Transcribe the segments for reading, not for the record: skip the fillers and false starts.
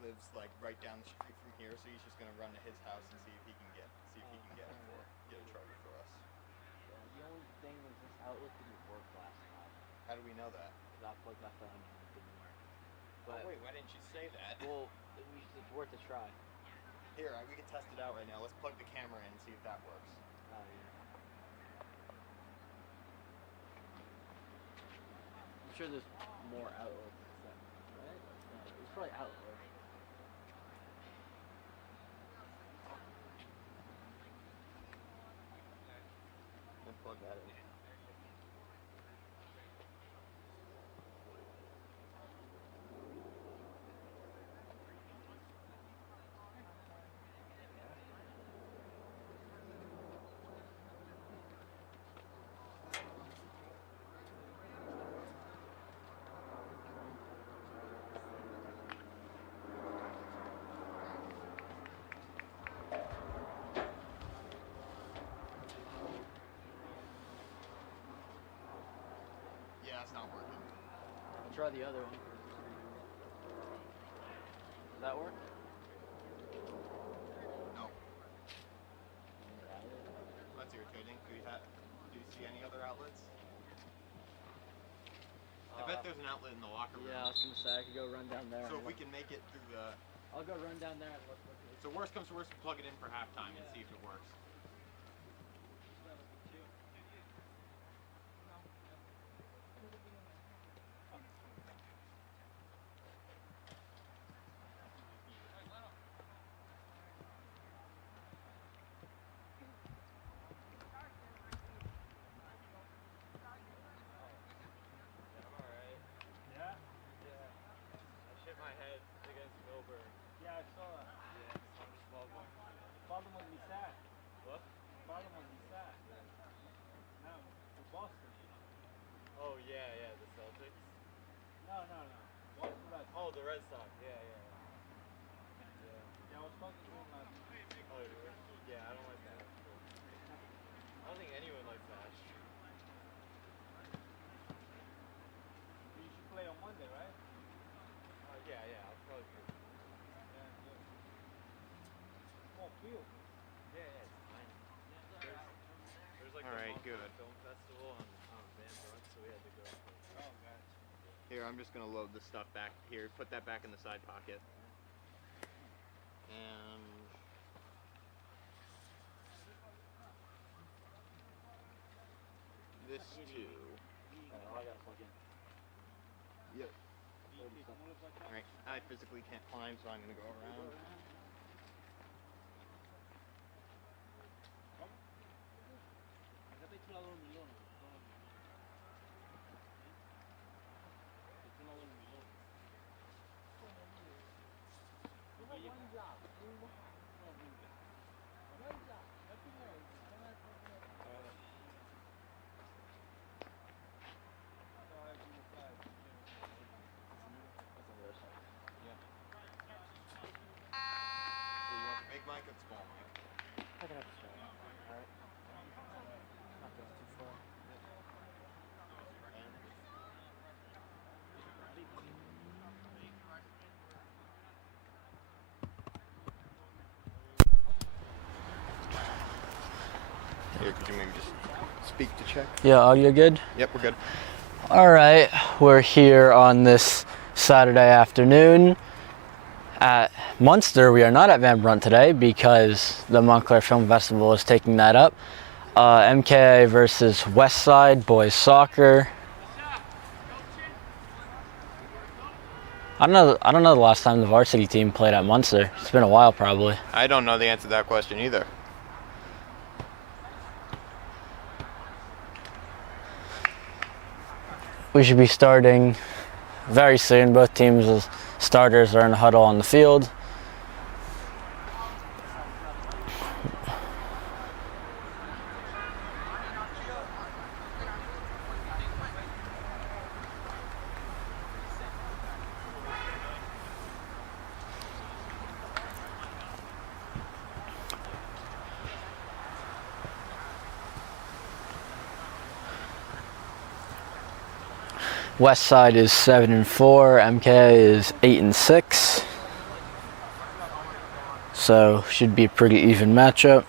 lives like right down the street from here, so he's just gonna run to his house and see if he can get a charger for us. Yeah, the only thing is this outlet didn't work last time. How do we know that? Because I plugged my phone in and it didn't work. But, wait, why didn't you say that? Well, it's worth a try. Here, we can test it out right now. Let's plug the camera in and see if that works. Oh, yeah. I'm sure there's more outlets, right? No, it's probably outlets. And plug that in. Yeah, it's not working. I'll try the other one. Does that work? No. That's irritating. Do you see any other outlets? I bet there's an outlet in the locker room. Yeah, I was gonna say I could go run down there. So if we can make it through the... I'll go run down there and look. So worst comes to worst, plug it in for halftime and see if it works. Oh, yeah, the Celtics. No. Oh, the Red Sox. Yeah. Yeah, I was talking to him last night. Oh, yeah, I don't like that. I don't think anyone likes that. You should play on Monday, right? Yeah, I'll probably do it. Yeah. Small field. Yeah, it's fine. There's like All right, the good. film festival on Van Brunt, so we had to go. Oh, God. Here, I'm just going to load the stuff back here. Put that back in the side pocket. And... this too. Oh, I gotta plug in. Yep. Alright, I physically can't climb, so I'm going to go around. Big mic and small mic. I can have to try. Alright. Not going too far. Here, could you maybe just speak to check? Yeah, audio good? Yep, we're good. Alright, we're here on this Saturday afternoon at Munster. We are not at Van Brunt today because the Montclair Film Festival is taking that up. MKA versus Westside boys soccer. I don't know the last time the varsity team played at Munster. It's been a while probably. I don't know the answer to that question either. We should be starting very soon. Both teams' starters are in a huddle on the field. Westside is 7-4. MKA is 8-6. so should be a pretty even matchup.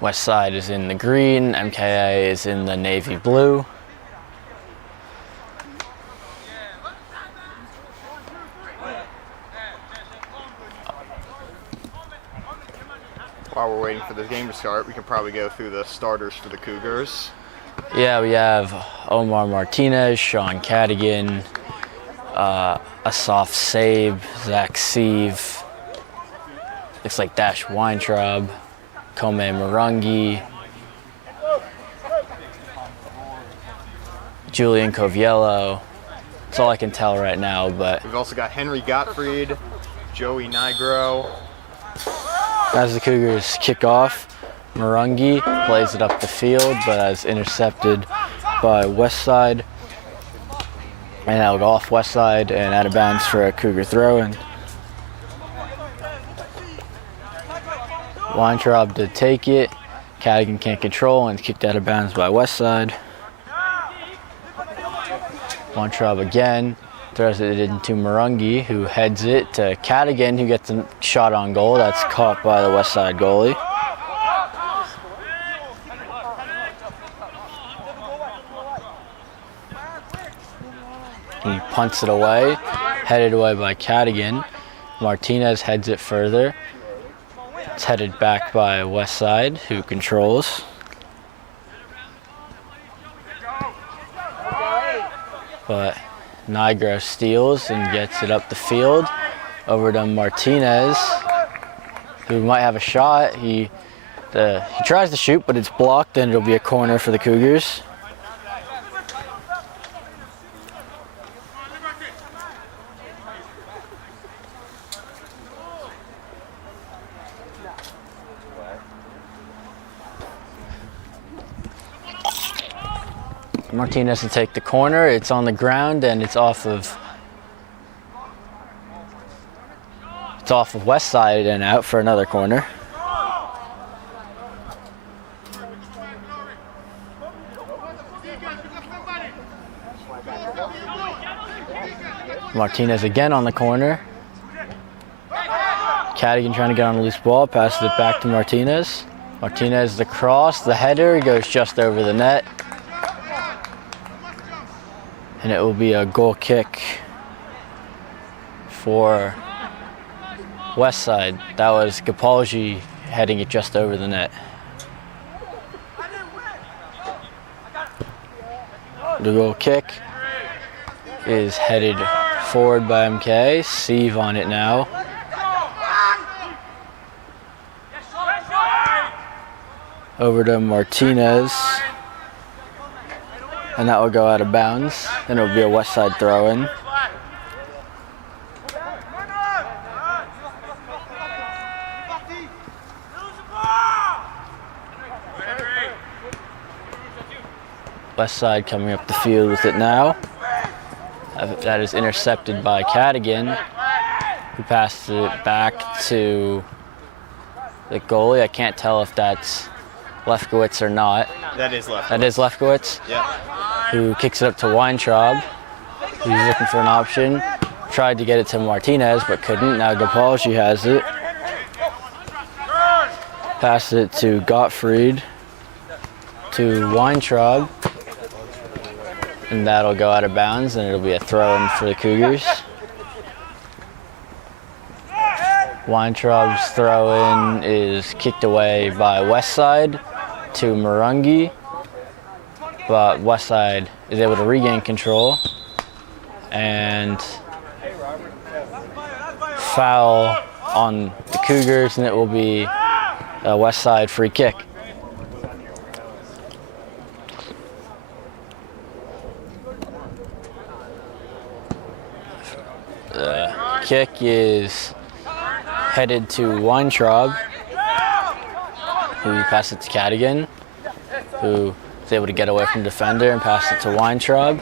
West Side is in the green, MKA is in the navy blue. While we're waiting for this game to start, we can probably go through the starters for the Cougars. Yeah, we have Omar Martinez, Sean Cadigan, Asaf Sabe, Zach Sieve, looks like Dash Weintraub, Kome Marungi, Julian Coviello. That's all I can tell right now, but We've also got Henry Gottfried, Joey Nigro. as the Cougars kick off, Marungi plays it up the field, but is intercepted by West Side. And that'll go off West Side and out of bounds for a Cougar throw-in. Weintraub to take it. Cadigan can't control and kicked out of bounds by West Side. Weintraub again throws it into Marungi, who heads it to Cadigan, who gets a shot on goal. That's caught by the West Side goalie. He punts it away, headed away by Cadigan. Martinez heads it further. It's headed back by West Side, who controls. But Nigro steals and gets it up the field over to Martinez, who might have a shot. He tries to shoot, but it's blocked, and it'll be a corner for the Cougars. Martinez to take the corner. It's on the ground and it's off of West Side and out for another corner. Martinez again on the corner. Cadigan trying to get on a loose ball, passes it back to Martinez. Martinez the cross, the header goes just over the net. And it will be a goal kick for West Side. That was Gapalji heading it just over the net. The goal kick is headed forward by MKA. Sieve on it now. Over to Martinez. And that will go out of bounds. And it'll be a West Side throw-in. West Side coming up the field with it now. That is intercepted by Cadigan, who passed it back to the goalie. I can't tell if that's Lefkowitz or not. That is Lefkowitz. That is Lefkowitz. Yeah. Who kicks it up to Weintraub, who's looking for an option. Tried to get it to Martinez, but couldn't. Now Gapalji has it. Passes it to Gottfried, to Weintraub, and that'll go out of bounds, and it'll be a throw-in for the Cougars. Weintraub's throw-in is kicked away by West Side to Marungi, but West Side is able to regain control and foul on the Cougars, and it will be a West Side free kick. The kick is headed to Weintraub, who passed it to Cadigan, who was able to get away from the defender and pass it to Weintraub.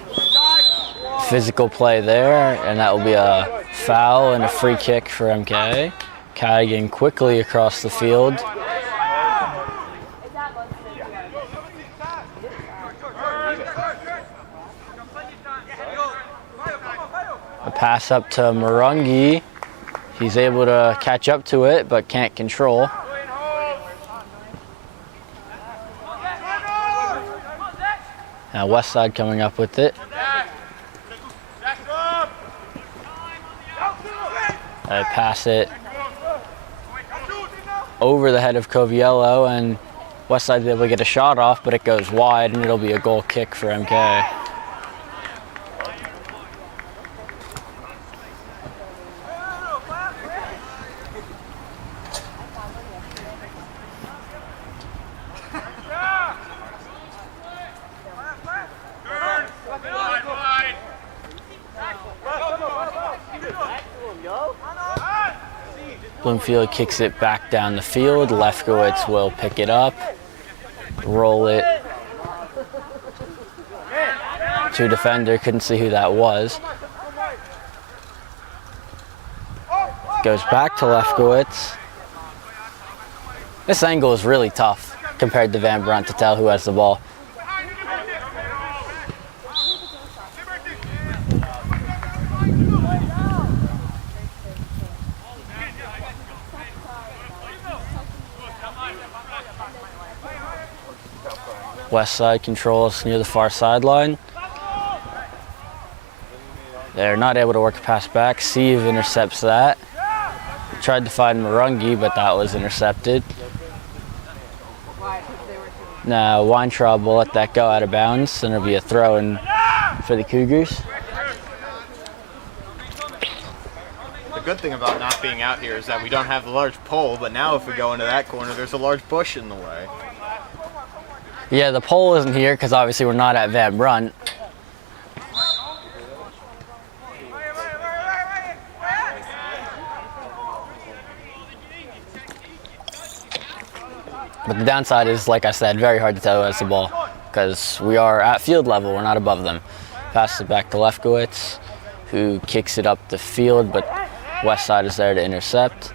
Physical play there, and that will be a foul and a free kick for MKA. Cadigan quickly across the field. A pass up to Marungi. He's able to catch up to it, but can't control. Now Westside coming up with it. They pass it over the head of Coviello, and Westside's able to get a shot off, but it goes wide, and it'll be a goal kick for MKA. Bloomfield kicks it back down the field. Lefkowitz will pick it up, roll it to defender. Couldn't see who that was. Goes back to Lefkowitz. This angle is really tough compared to Van Brunt to tell who has the ball. Westside controls near the far sideline. They're not able to work a pass back. Sieve intercepts that. Tried to find Marungi, but that was intercepted. Now Weintraub will let that go out of bounds, and it'll be a throw in for the Cougars. The good thing about not being out here is that we don't have the large pole, but now if we go into that corner, there's a large bush in the way. Yeah, the pole isn't here because obviously we're not at Van Brunt. But the downside is, like I said, very hard to tell who has the ball because we are at field level, we're not above them. Passes it back to Lefkowitz, who kicks it up the field, but Westside is there to intercept.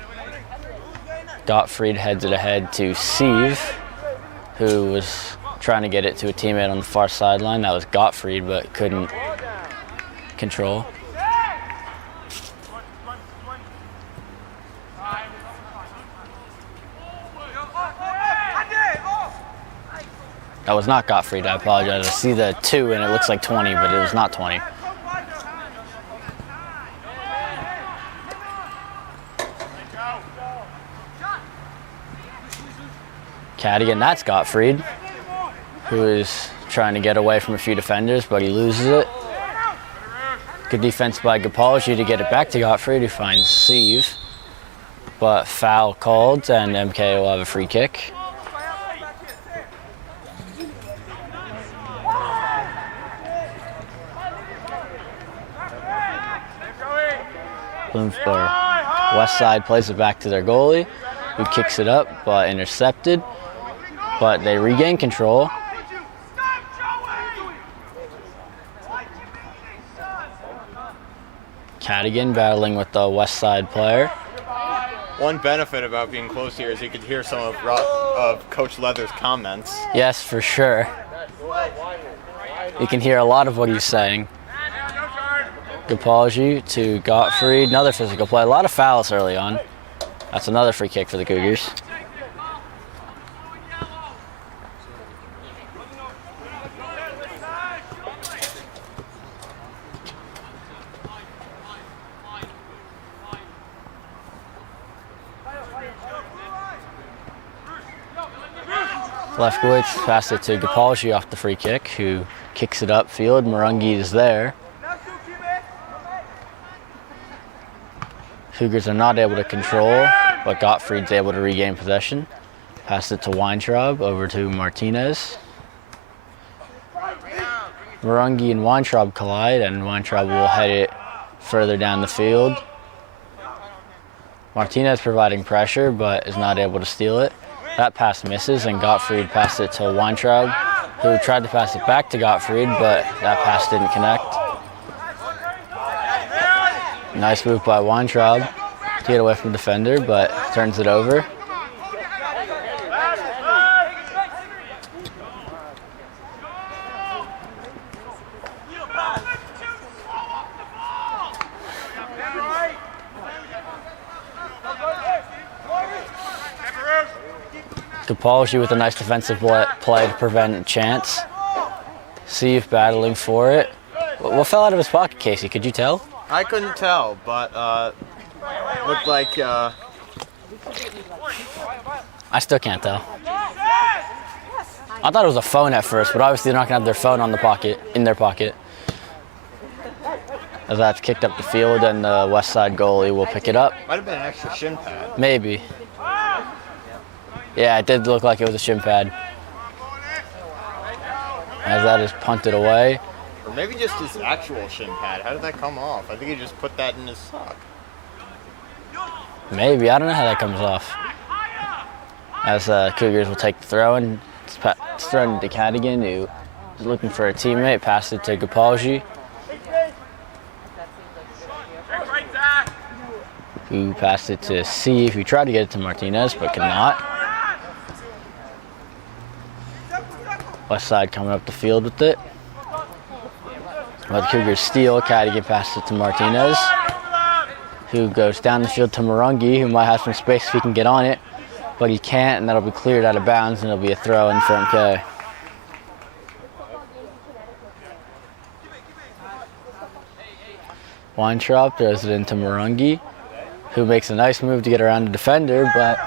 Gottfried heads it ahead to Sieve, who was trying to get it to a teammate on the far sideline. That was Gottfried, but couldn't control. That was not Gottfried, I apologize. I see the 2 and it looks like 20, but it was not 20. Cadigan, that's Gottfried, who is trying to get away from a few defenders, but he loses it. Good defense by Gapalji to get it back to Gottfried, who finds Sieve. But foul called, and MKA will have a free kick. Westside plays it back to their goalie, who kicks it up, but intercepted. But they regain control. Cadigan battling with the Westside player. One benefit about being close here is you could hear some of Coach Leather's comments. Yes, for sure. You can hear a lot of what he's saying. Gapalji to Gottfried, another physical play. A lot of fouls early on. That's another free kick for the Cougars. Lefkowitz passed it to Gapalji off the free kick, who kicks it upfield. Marungi is there. Cougars are not able to control, but Gottfried's able to regain possession. Pass it to Weintraub, over to Martinez. Marungi and Weintraub collide, and Weintraub will head it further down the field. Martinez providing pressure, but is not able to steal it. That pass misses, and Gottfried passed it to Weintraub, who tried to pass it back to Gottfried, but that pass didn't connect. Nice move by Weintraub. to get away from the defender, but turns it over. Capalji with a nice defensive play to prevent a chance. Steve battling for it. What fell out of his pocket, Casey? Could you tell? I couldn't tell, but looked like I still can't tell. I thought it was a phone at first, but obviously they're not gonna have their phone in their pocket. As that's kicked up the field, and the West Side goalie will pick it up. might have been an extra shin pad. Maybe. Yeah, it did look like it was a shin pad. As that is punted away. Or maybe just his actual shin pad. How did that come off? I think he just put that in his sock. Maybe, I don't know how that comes off. As Cougars will take the throw, and it's thrown to Cadigan, who is looking for a teammate, passed it to Capalji, who passed it to Steve, who tried to get it to Martinez, but could not. West Side coming up the field with it. But the Cougars steal, Cadigan passed it to Martinez, who goes down the field to Marungi, who might have some space if he can get on it, but he can't, and that'll be cleared out of bounds, and it'll be a throw in for MKA. Weintraub throws it into Marungi, who makes a nice move to get around the defender, but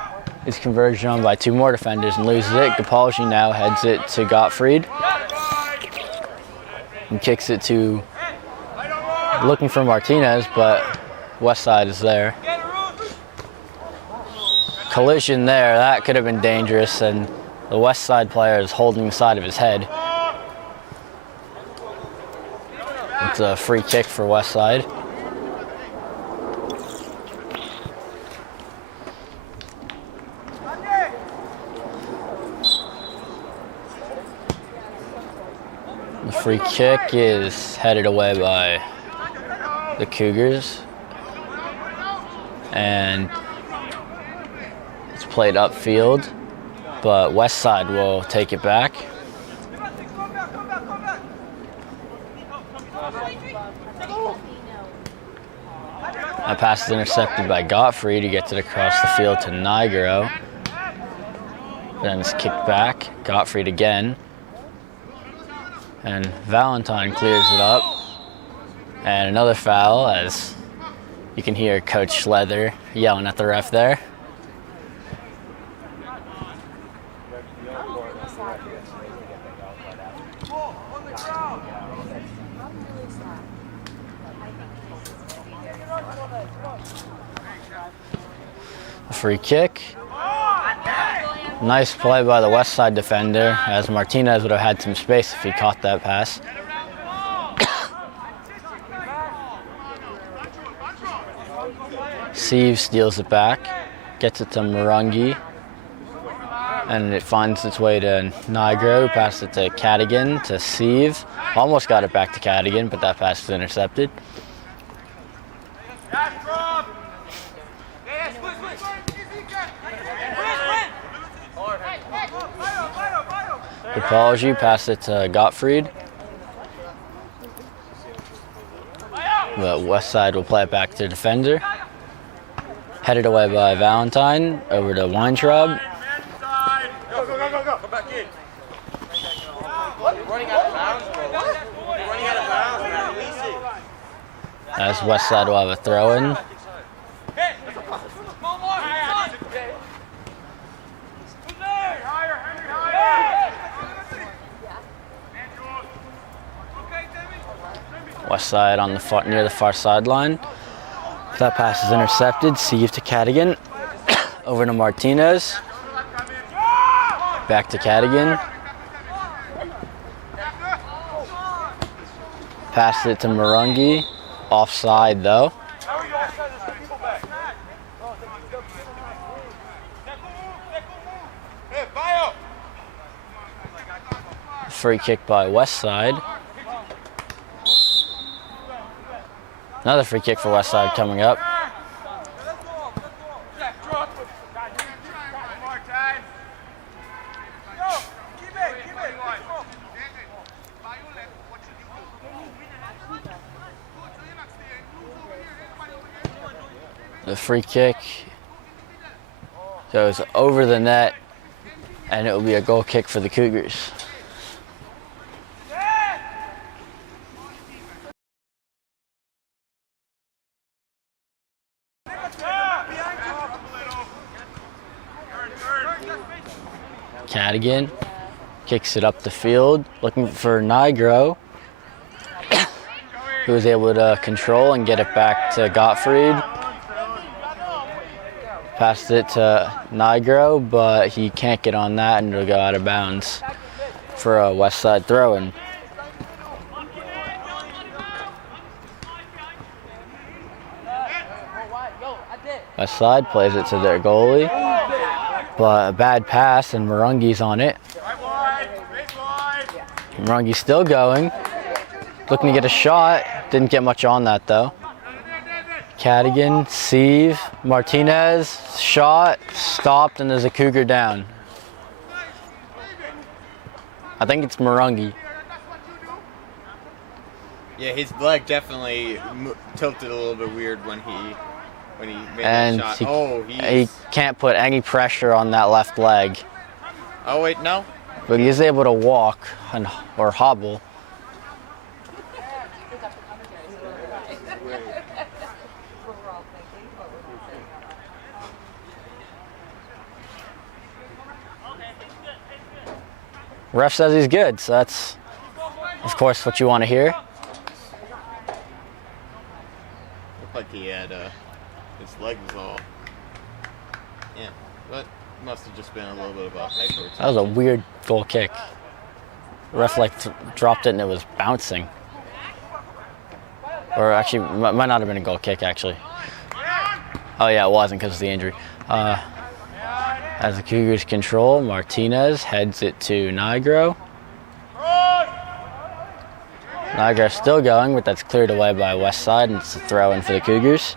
is converged on by two more defenders and loses it. Capalji now heads it to Gottfried and kicks it to, looking for Martinez, but West Side is there. Collision there, that could have been dangerous, and the West Side player is holding the side of his head. It's a free kick for West Side. The free kick is headed away by the Cougars, and it's played upfield, but West Side will take it back. That pass is intercepted by Gottfried, who gets it across the field to Nigro. Then it's kicked back, Gottfried again. And Valentine clears it up. And another foul, as you can hear Coach Schlether yelling at the ref there. A free kick. Nice play by the West Side defender, as Martinez would have had some space if he caught that pass. Steve steals it back, gets it to Marungi, and it finds its way to Nigro, who passed it to Cadigan, to Steve. Almost got it back to Cadigan, but that pass is intercepted. Capalji passed it to Gottfried. But West Side will play it back to the defender. Headed away by Valentine, over to Weintraub. Go, go, go, go, go. Come back in. You're running out of bounds, bro. You're running out of bounds, man. Release it. As West Side will have a throw-in. West Side on the near the far sideline. That pass is intercepted. Steve to Cadigan. Over to Martinez. Back to Cadigan. Passed it to Marungi. Offside though. Free kick by West Side. Another free kick for West Side coming up. The free kick goes over the net, and it will be a goal kick for the Cougars. Cadigan kicks it up the field, looking for Nigro, who was able to control and get it back to Gottfried. Passed it to Nigro, but he can't get on that, and it'll go out of bounds for a West Side throw-in. West Side plays it to their goalie, but a bad pass, and Marungi's on it. Marungi's still going, looking to get a shot. Didn't get much on that though. Cadigan, Sieve, Martinez, shot, stopped, and there's a Cougar down. I think it's Marungi. Yeah, his leg definitely tilted a little bit weird when he made And that shot. he can't put any pressure on that left leg. Oh wait, no. But he's able to walk or hobble. Ref says he's good, so that's, of course, what you want to hear. Looked like he had his leg was all. Yeah, but must have just been a little bit of a hyper. That was a weird goal kick. The ref dropped it and it was bouncing. Or actually, might not have been a goal kick actually. Oh yeah, it wasn't because of the injury. As the Cougars control, Martinez heads it to Nigro. Niagara's still going, but that's cleared away by West Side, and it's a throw-in for the Cougars.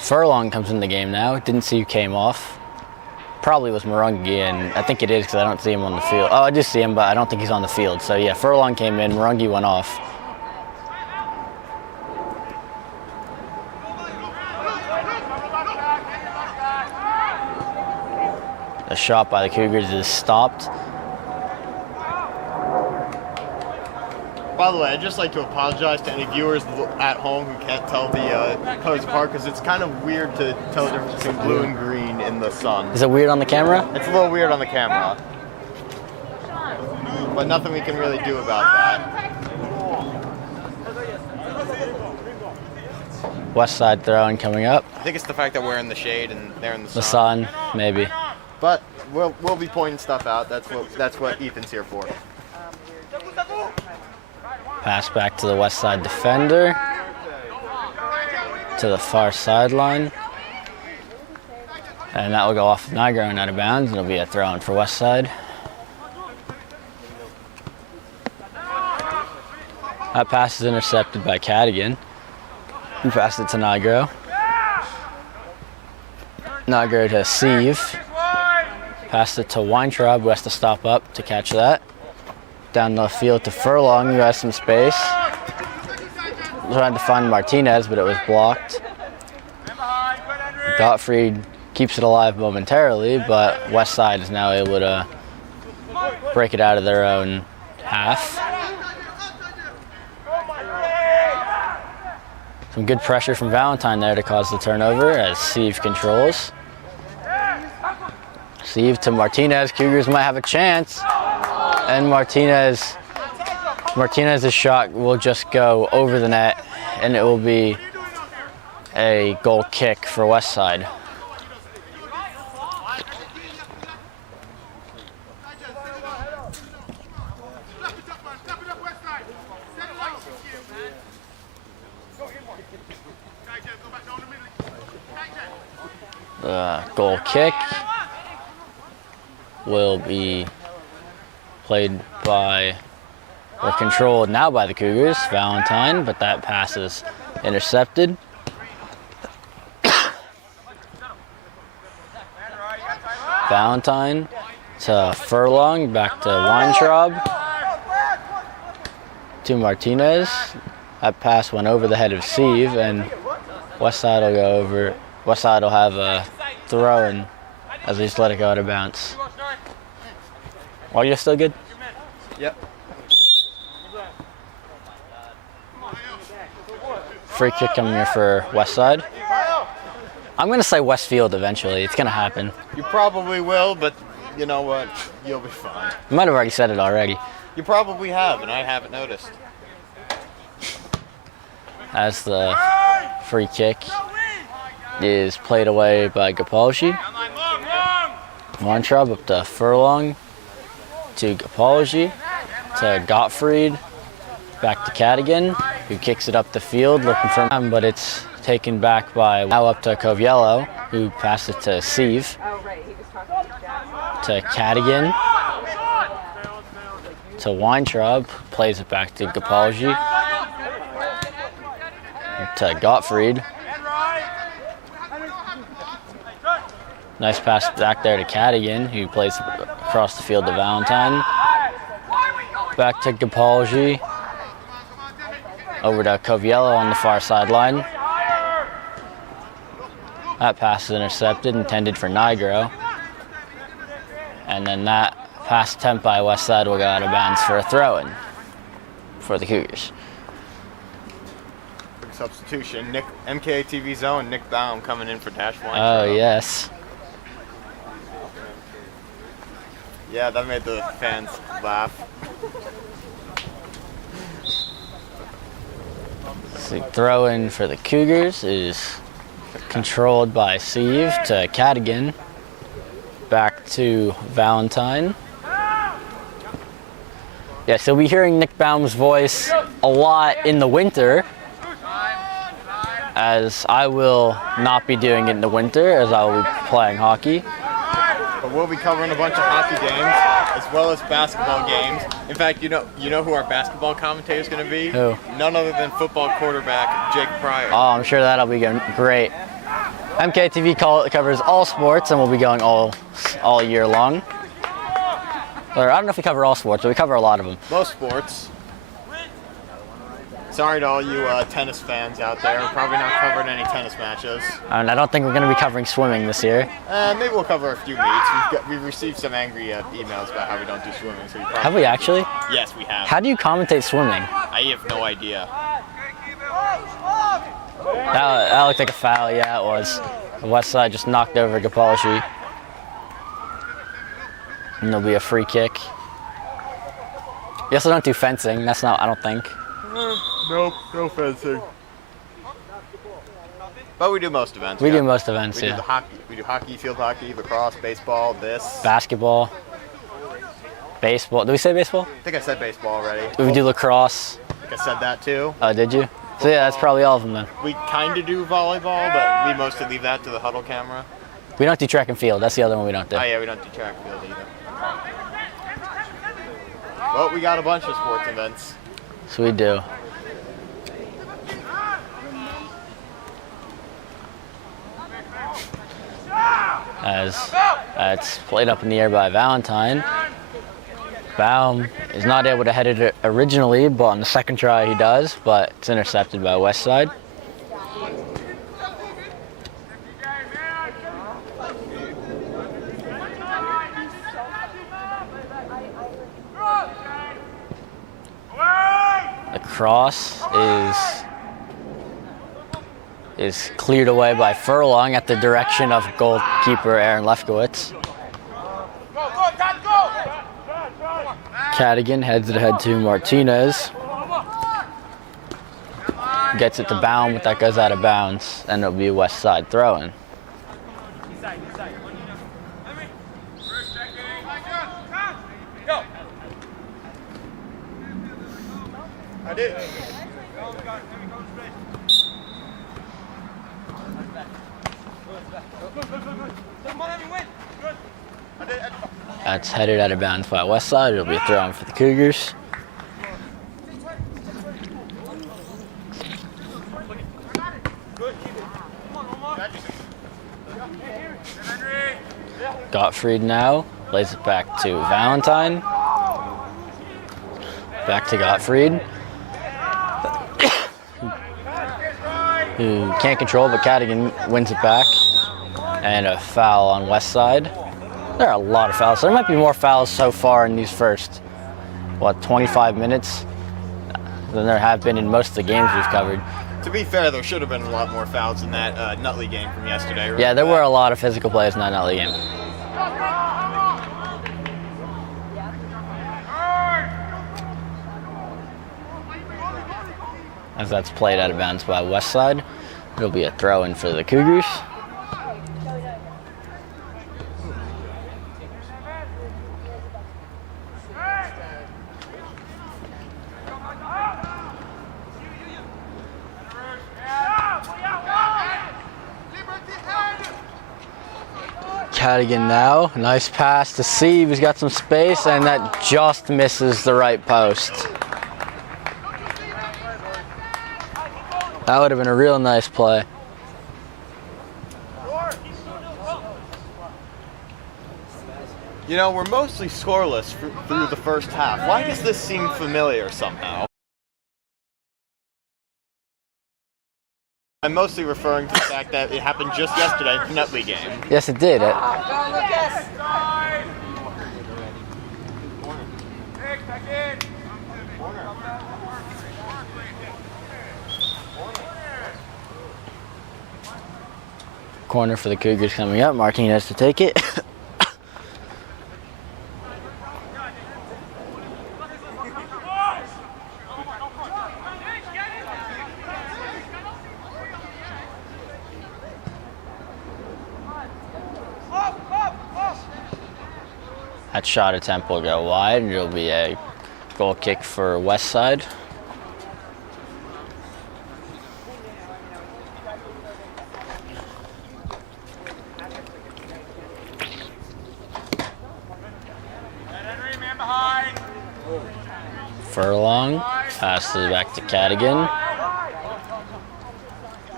Furlong comes in the game now. Didn't see who came off. Probably was Marungi, and I think it is because I don't see him on the field. Oh, I do see him, but I don't think he's on the field. So yeah, Furlong came in, Marungi went off. The shot by the Cougars is stopped. By the way, I'd just like to apologize to any viewers at home who can't tell the colors apart, because it's kind of weird to tell the difference between blue and green in the sun. Is it weird on the camera? It's a little weird on the camera, but nothing we can really do about that. West Side throw-in coming up. I think it's the fact that we're in the shade and they're in the sun. The sun, maybe. But we'll be pointing stuff out. That's what Ethan's here for. Pass back to the West Side defender. To the far sideline. And that will go off Nigro and out of bounds. It'll be a throw-in for West Side. That pass is intercepted by Cadigan. He passed it to Nigro. Nigro to Sieve. Passed it to Weintraub, who has to stop up to catch that. Down the field to Furlong, who has some space. Trying to find Martinez, but it was blocked. Gottfried keeps it alive momentarily, but West Side is now able to break it out of their own half. Some good pressure from Valentine there to cause the turnover as Sieve controls. Sieve to Martinez. Cougars might have a chance. And Martinez's shot will just go over the net, and it will be a goal kick for West Side. The goal kick will be played by, or controlled now by the Cougars, Valentine, but that pass is Intercepted. Valentine to Furlong, back to Weintraub. To Martinez. That pass went over the head of Steve, and Westside will go over. Westside will have a throw in as they just let it go out of bounds. Are you still good? Yep. Free kick coming here for Westside. I'm going to say Westfield eventually. It's going to happen. You probably will, but you know what? You'll be fine. You might have already said it already. You probably have, and I haven't noticed. As the free kick is played away by Gapalji. Weintraub up to Furlong, to Gapalji, to Gottfried, back to Cadigan, who kicks it up the field looking for him, but it's taken back by, now up to Coviello, who passed it to Steve, to Cadigan, to Weintraub, plays it back to Gapalji, to Gottfried. Nice pass back there to Cadigan, who plays across the field to Valentine. Back to Gapalji. Over to Coviello on the far sideline. That pass is intercepted, intended for Nigro. And then that pass attempt by Westside will go out of bounds for a throw-in for the Cougars. Substitution, MKA TV zone, Nick Baum coming in for Dash One. Oh, yes. Yeah, that made the fans laugh. The throw-in for the Cougars is controlled by Steve to Cadigan. Back to Valentine. Yes, you'll be hearing Nick Baum's voice a lot in the winter, as I will not be doing it in the winter, as I will be playing hockey. But we'll be covering a bunch of hockey games as well as basketball games. In fact, you know who our basketball commentator is going to be? Who? None other than football quarterback Jake Pryor. Oh, I'm sure that'll be great. MKTV covers all sports, and we'll be going all year long. Or I don't know if we cover all sports, but we cover a lot of them. Most sports. Sorry to all you tennis fans out there. We're probably not covering any tennis matches. And I don't think we're going to be covering swimming this year. Maybe we'll cover a few meets. We've received some angry emails about how we don't do swimming. So Have we actually? Yes, we have. How do you commentate swimming? I have no idea. That looked like a foul. Yeah, it was. The West Side just knocked over Gapalji. And there'll be a free kick. We also don't do fencing. That's not, I don't think. Nope, no fencing. But we do most events. We do most events, we yeah. Do the hockey. We do hockey, field hockey, lacrosse, baseball, this. Basketball. Baseball. Did we say baseball? I think I said baseball already. We do lacrosse. I think I said that too. Oh, did you? So yeah, that's probably all of them then. We kind of do volleyball, but we mostly leave that to the huddle camera. We don't do track and field. That's the other one we don't do. Oh yeah, we don't do track and field either. But we got a bunch of sports events. So we do. As it's played up in the air by Valentine. Baum is not able to head it originally, but on the second try he does, but it's intercepted by Westside. The cross is cleared away by Furlong at the direction of goalkeeper Aaron Lefkowitz. Cadigan heads it ahead to Martinez. Gets it to Baum, but that goes out of bounds, and it'll be a West Side throw-in. I did. That's headed out of bounds by West Side. It'll be a throw-in for the Cougars. Gottfried now. Lays it back to Valentine. Back to Gottfried. Who can't control, but Cadigan wins it back. And a foul on West Side. There are a lot of fouls. There might be more fouls so far in these first, 25 minutes than there have been in most of the games we've covered. To be fair, there should have been a lot more fouls in that Nutley game from yesterday. Yeah, there were a lot of physical plays in that Nutley game. As that's played out of bounds by West Side, it'll be a throw-in for the Cougars. Cadigan now, nice pass to Steve, he's got some space, and that just misses the right post. That would have been a real nice play. You know, we're mostly scoreless through the first half. Why does this seem familiar somehow? I'm mostly referring to the fact that it happened just yesterday in the Nutley game. Yes, it did. Corner for the Cougars coming up. Martinez to take it. That shot attempt will go wide, and it'll be a goal kick for West Side. Furlong passes back to Cadigan.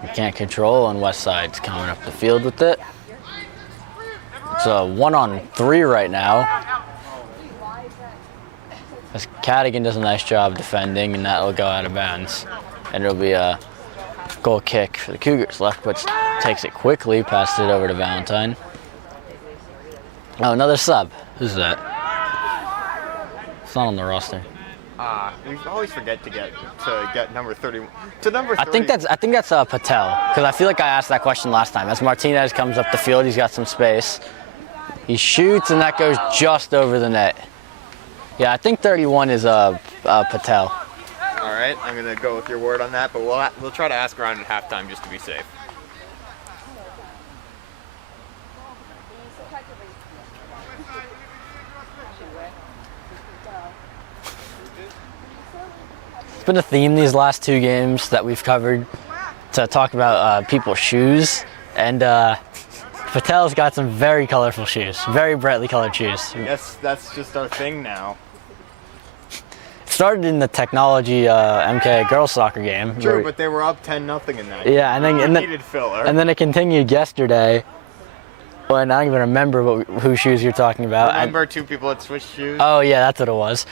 We can't control, and West Side's coming up the field with it. It's a 1-on-3 right now. As Cadigan does a nice job defending, and that'll go out of bounds. And it'll be a goal kick for the Cougars. Left foot takes it quickly, passes it over to Valentine. Oh, another sub. Who's that? It's not on the roster. We always forget to get number 30 to number 30. I think that's Patel, because I feel like I asked that question last time. As Martinez comes up the field, he's got some space. He shoots, and that goes just over the net. Yeah, I think 31 is Patel. All right, I'm gonna go with your word on that, but we'll try to ask around at halftime just to be safe. It's been a theme these last two games that we've covered to talk about people's shoes, and Patel's got some very colorful shoes, very brightly colored shoes. Yes, that's just our thing now. It started in the technology MKA girls soccer game. True, but they were up 10-0 in that. Yeah, and then needed filler. And then it continued yesterday. When I don't even remember whose shoes you're talking about. Remember two people had switched shoes? Oh yeah, that's what it was.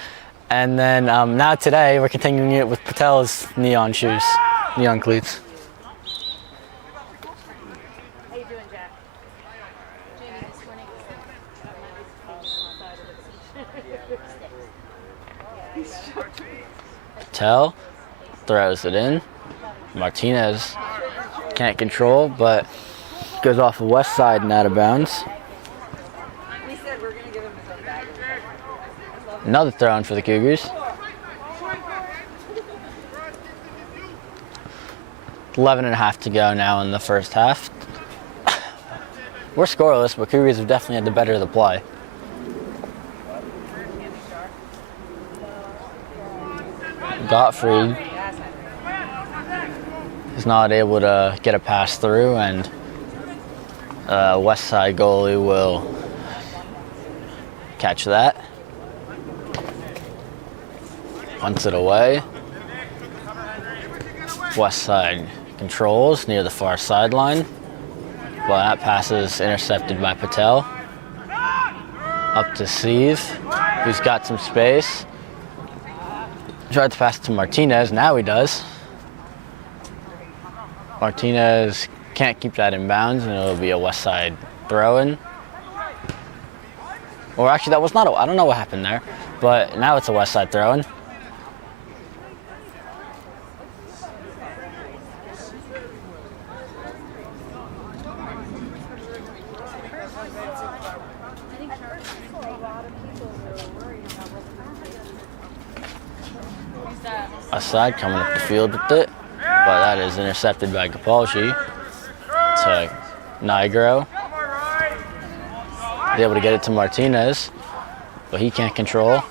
And then now today we're continuing it with Patel's neon shoes, neon cleats. How you doing, Jack? Jamie, this morning. Patel throws it in. Martinez can't control, but goes off the West Side and out of bounds. We said we're going to give him his own bag. Another throw in for the Cougars. 11.5 to go now in the first half. We're scoreless, but Cougars have definitely had the better of the play. Gottfried is not able to get a pass through, and West Side goalie will catch that. Punts it away. West Side controls near the far sideline. Well, that pass is intercepted by Patel. Up to Steve, who's got some space. Tried to pass it to Martinez, now he does. Martinez can't keep that in bounds, and it'll be a West Side throw-in. Or actually, that was not I don't know what happened there, but now it's a West Side throw-in. Aside coming up the field with it, but that is intercepted by Gapalji to Nigro. Be able to get it to Martinez, but he can't control.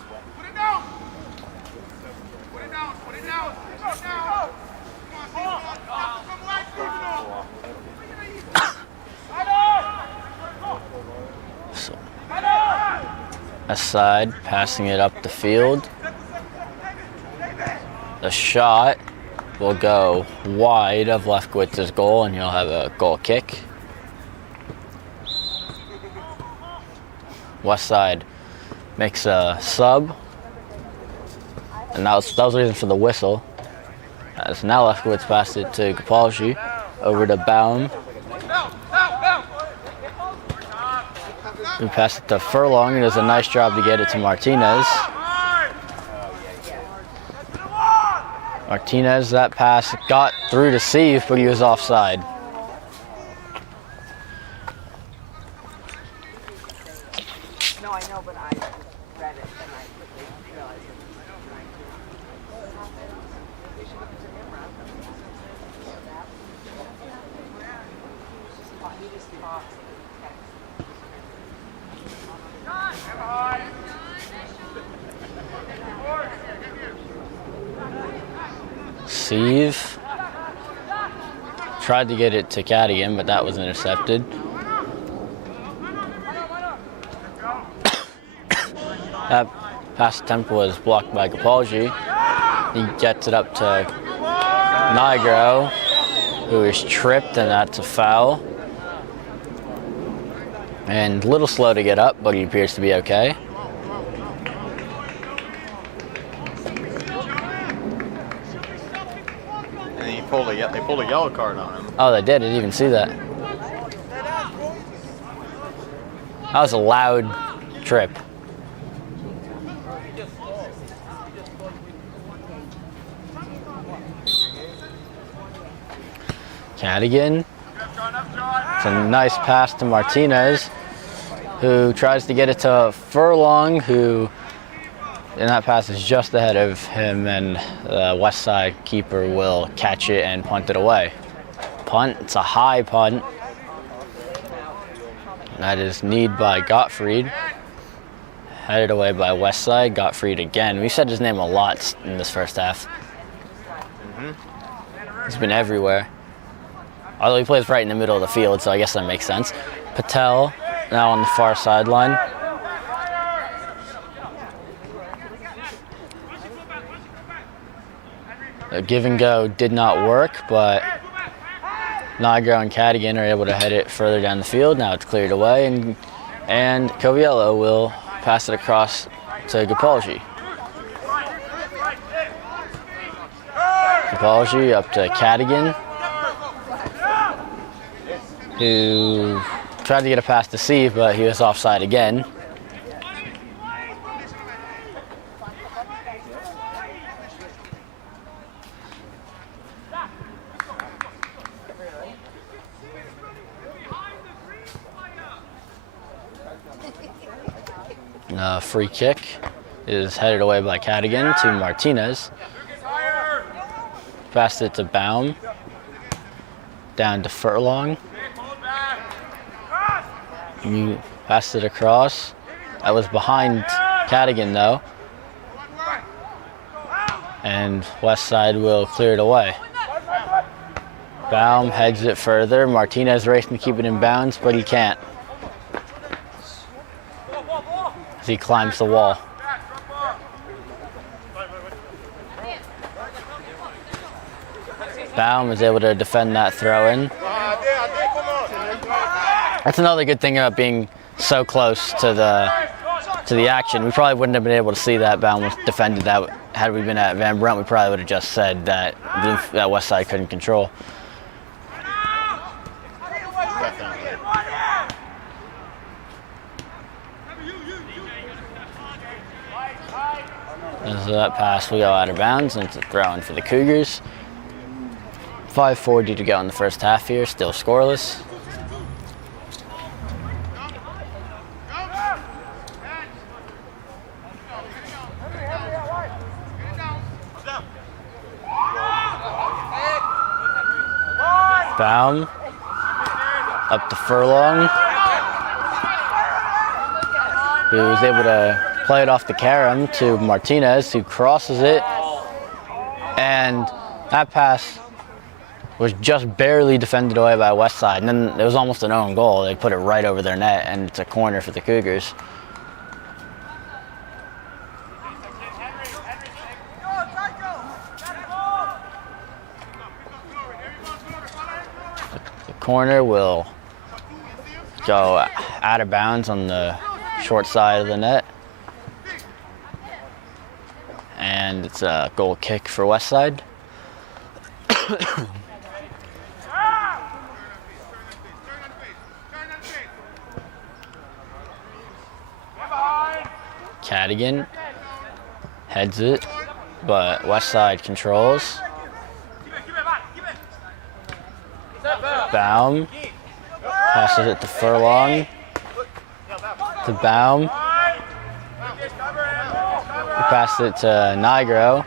So, Aside passing it up the field. The shot will go wide of Lefkowitz's goal, and he'll have a goal kick. West Side makes a sub, and that was the reason for the whistle. As now Lefkowitz passed it to Gapalji, over to Baum. We pass it to Furlong, and does a nice job to get it to Martinez. Martinez, that pass got through to Steve, but he was offside. No, I know, but I read it and I quickly realized it. He just talks. Steve tried to get it to Cadigan, but that was intercepted. That pass attempt was blocked by Gapalji. He gets it up to Nigro, who is tripped, and that's a foul. And a little slow to get up, but he appears to be okay. They pulled a yellow card on him. Oh, they did. I didn't even see that. That was a loud trip. Cadigan. It's a nice pass to Martinez, who tries to get it to Furlong, who, and that pass is just ahead of him, and the West Side keeper will catch it and punt it away. Punt, it's a high punt. That is kneed by Gottfried. Headed away by West Side. Gottfried again. We said his name a lot in this first half. He's been everywhere. Although he plays right in the middle of the field, so I guess that makes sense. Patel now on the far sideline. The give and go did not work, but Nigro and Cadigan are able to head it further down the field. Now it's cleared away, and Coviello will pass it across to Gapalji. Gapalji up to Cadigan, who tried to get a pass to Steve, but he was offside again. Free kick is headed away by Cadigan to Martinez. Passed it to Baum. Down to Furlong. You passed it across. That was behind Cadigan though. And West Side will clear it away. Baum heads it further. Martinez racing to keep it in bounds, but he can't. He climbs the wall. Baum is able to defend that throw-in. That's another good thing about being so close to the to the action. We probably wouldn't have been able to see that Baum was defended that. Had we been at Van Brunt, we probably would have just said that that West Side couldn't control. And so that pass will go out of bounds, and it's a throw-in for the Cougars. 5:40 to go in the first half here, still scoreless. Baum up to Furlong, who was able to play it off the carom to Martinez, who crosses it, and that pass was just barely defended away by West Side, and then it was almost an own goal. They put it right over their net, and it's a corner for the Cougars. The corner will go out of bounds on the short side of the net. And it's a goal kick for West Side. Cadigan heads it, but West Side controls. Baum passes it to Furlong. To Baum. He passed it to Nigro.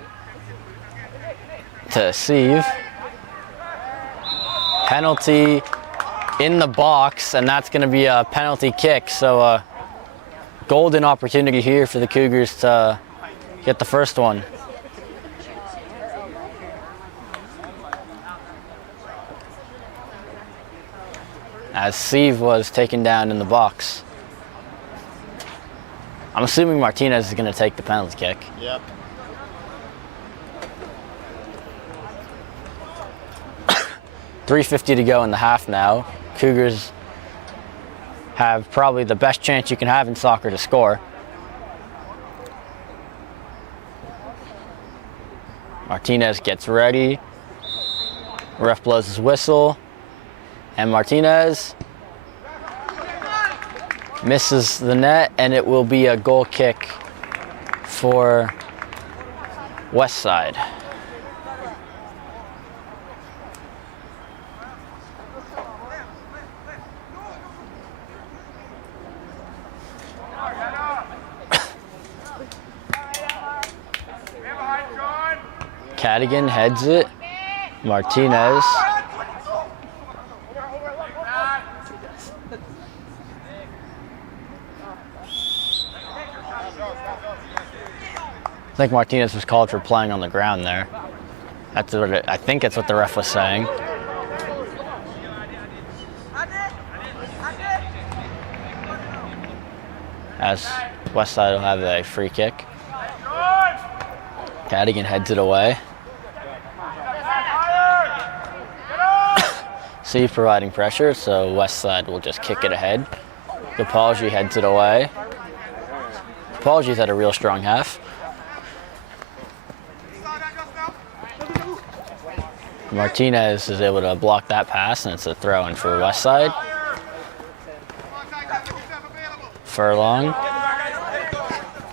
To Sieve. Penalty in the box, and that's going to be a penalty kick. So a golden opportunity here for the Cougars to get the first one. As Sieve was taken down in the box. I'm assuming Martinez is going to take the penalty kick. Yep. .350 to go in the half now. Cougars have probably the best chance you can have in soccer to score. Martinez gets ready. Ref blows his whistle. And Martinez misses the net, and it will be a goal kick for West Side. Cadigan heads it. Martinez. I think Martinez was called for playing on the ground there. That's what I think it's what the ref was saying. As West Side will have a free kick. Cadigan heads it away. Sieve providing pressure, so West Side will just kick it ahead. Gopalji heads it away. Gopalji's had a real strong half. Martinez is able to block that pass, and it's a throw-in for West Side. Furlong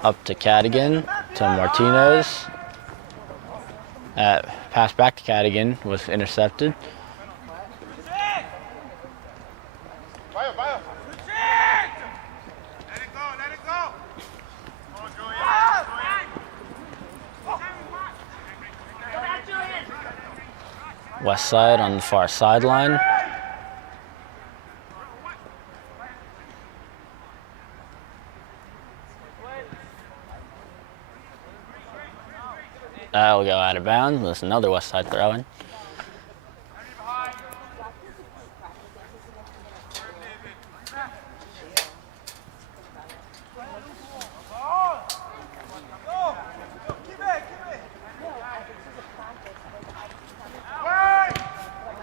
up to Cadigan to Martinez. Pass back to Cadigan was intercepted. West Side on the far sideline. That'll go out of bounds. There's another West Side throw-in.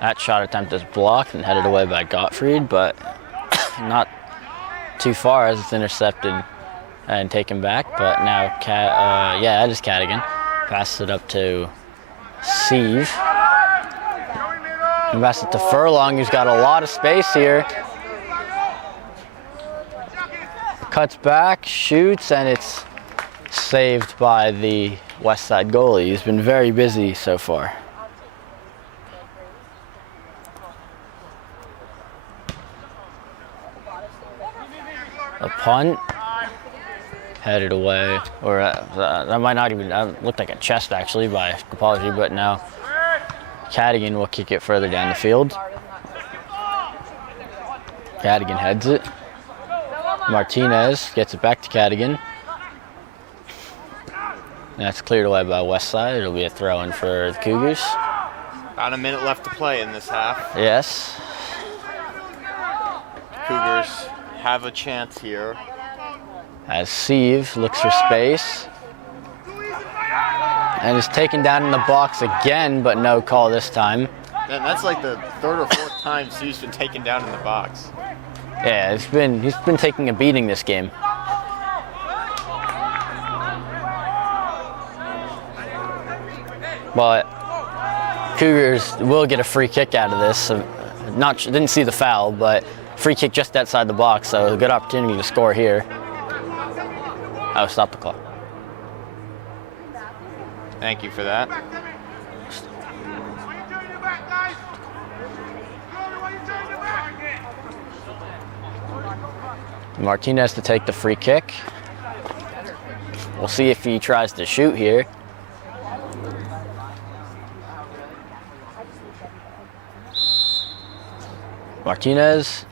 That shot attempt is blocked and headed away by Gottfried, but not too far as it's intercepted and taken back, but now, yeah, that is Cadigan. Passes it up to Sieve. Pass it to Furlong, who's got a lot of space here. Cuts back, shoots, and it's saved by the West Side goalie. He's been very busy so far. A punt. Headed away, or that might not even look like a chest actually by apology, but now Cadigan will kick it further down the field. Cadigan heads it. Martinez gets it back to Cadigan. That's cleared away by Westside. It'll be a throw-in for the Cougars. About a minute left to play in this half. Yes. Cougars have a chance here. As Sieve looks for space. And is taken down in the box again, but no call this time. And that's like the third or fourth time Sieve's been taken down in the box. Yeah, he's been taking a beating this game. But Cougars will get a free kick out of this. Didn't see the foul, but free kick just outside the box, so a good opportunity to score here. Oh, stop the clock. Thank you for that. Martinez to take the free kick. We'll see if he tries to shoot here. Martinez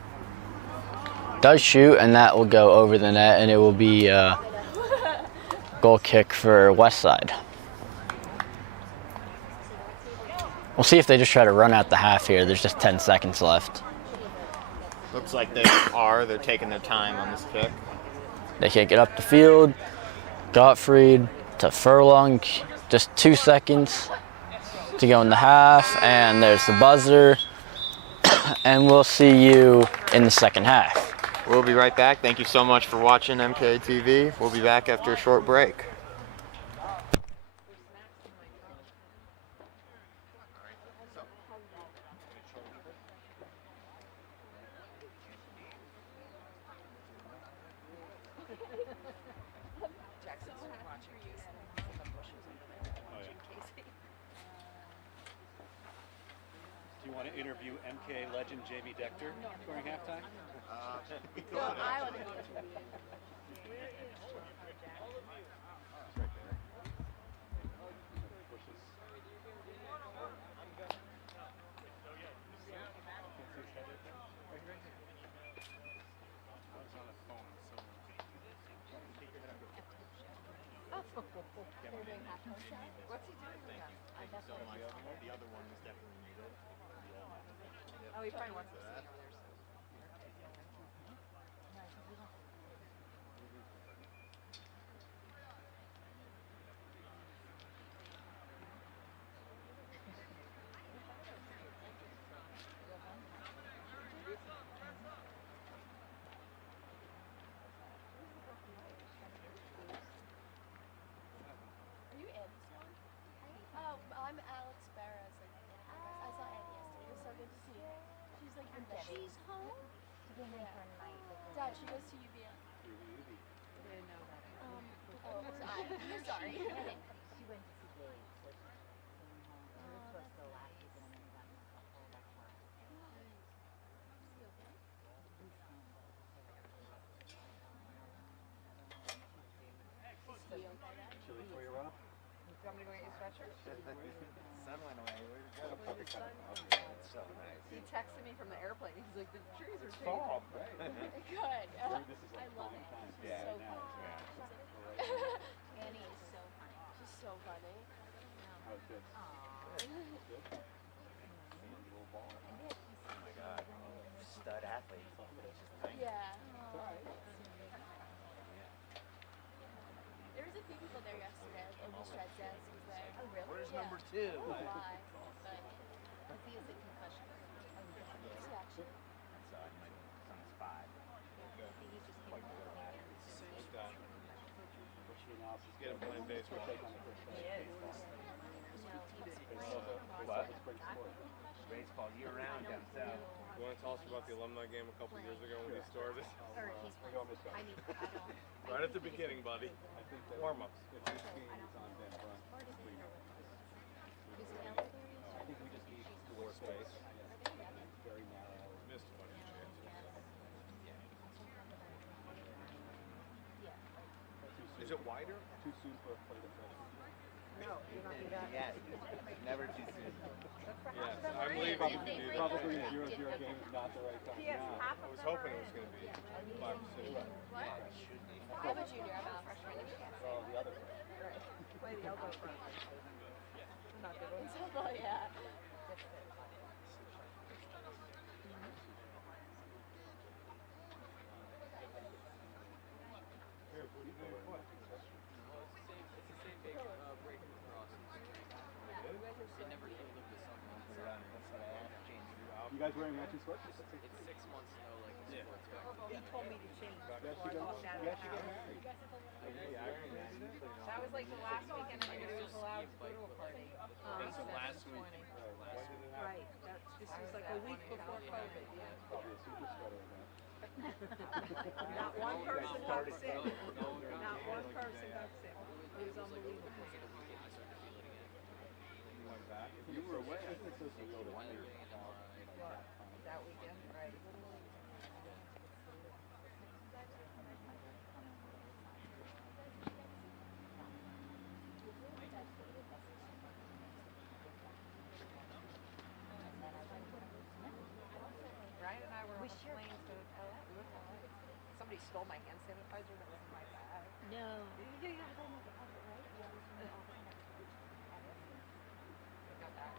does shoot, and that will go over the net, and it will be a goal kick for Westside. We'll see if they just try to run out the half here. There's just 10 seconds left. Looks like they are. They're taking their time on this kick. They kick it up the field. Gottfried to Furlong. Just 2 seconds to go in the half, and there's the buzzer. And we'll see you in the second half. We'll be right back. Thank you so much for watching MKA TV. We'll be back after a short break. Do you want to interview MKA legend Jamie Dector during halftime? Oh, he probably wants to see others. I'm Alex Barras. I saw Annie yesterday. It was so good to see you. She's like, she's home? Dad, she goes to UVM. Oh, I'm sorry. She went to see Dave, so she was supposed to go last week and then we got a whole back work. Chili for you, Rob? You want me to go get you a sweatshirt? Sun went away. Where'd it go? It's so nice. He texted me from the airplane. He's like, the trees are changing. Fall, right? Good. This is I like love fun it. times. She's Yeah, so now it's funny. Annie is so funny. She's so funny. How's this? Good? Little ball. Oh my God. Stud athlete. Yeah. There was a few people there yesterday. Like Amy Shredz was there. Oh, really? Where's Yeah. number 2? Why? But Was he as a concussion? Oh, yeah. it's actually. My son's 5. I think he just came home from the game. get him playing baseball. He is. Baseball year round down south. You want to tell us about the alumni game a couple years ago when you started? Right at the beginning, buddy. Warm-ups. I think we just need More space. very narrow. Missed a bunch of chances. Is it wider? Too soon for a play to finish. No, you're not do that. Yes, never too soon. Yes, I believe you can do that. Probably a 0-0 game is not the right time. He has now. half I of was them hoping are it was going to be 5 or 6. What? I have a junior. I'm not a freshman. Well, the other way. play the elbow front. Not good ones. Oh, yeah. Here, what do you do your foot? You guys wearing matching sweatshirts? He told me to change. So I walked out of the Yes, you get house. married. That was like the last weekend anybody was allowed to go to a party. This is last week. Right. This was like a week before COVID. Yeah. Probably a super spreader event. Not one person got sick. Not one person got sick. It was unbelievable. You went back. You were away. I think it's so surreal to hear about That weekend, right. Ryan and I were on the plane to LA. Somebody stole my hand sanitizer that was in my bag. No. I got that.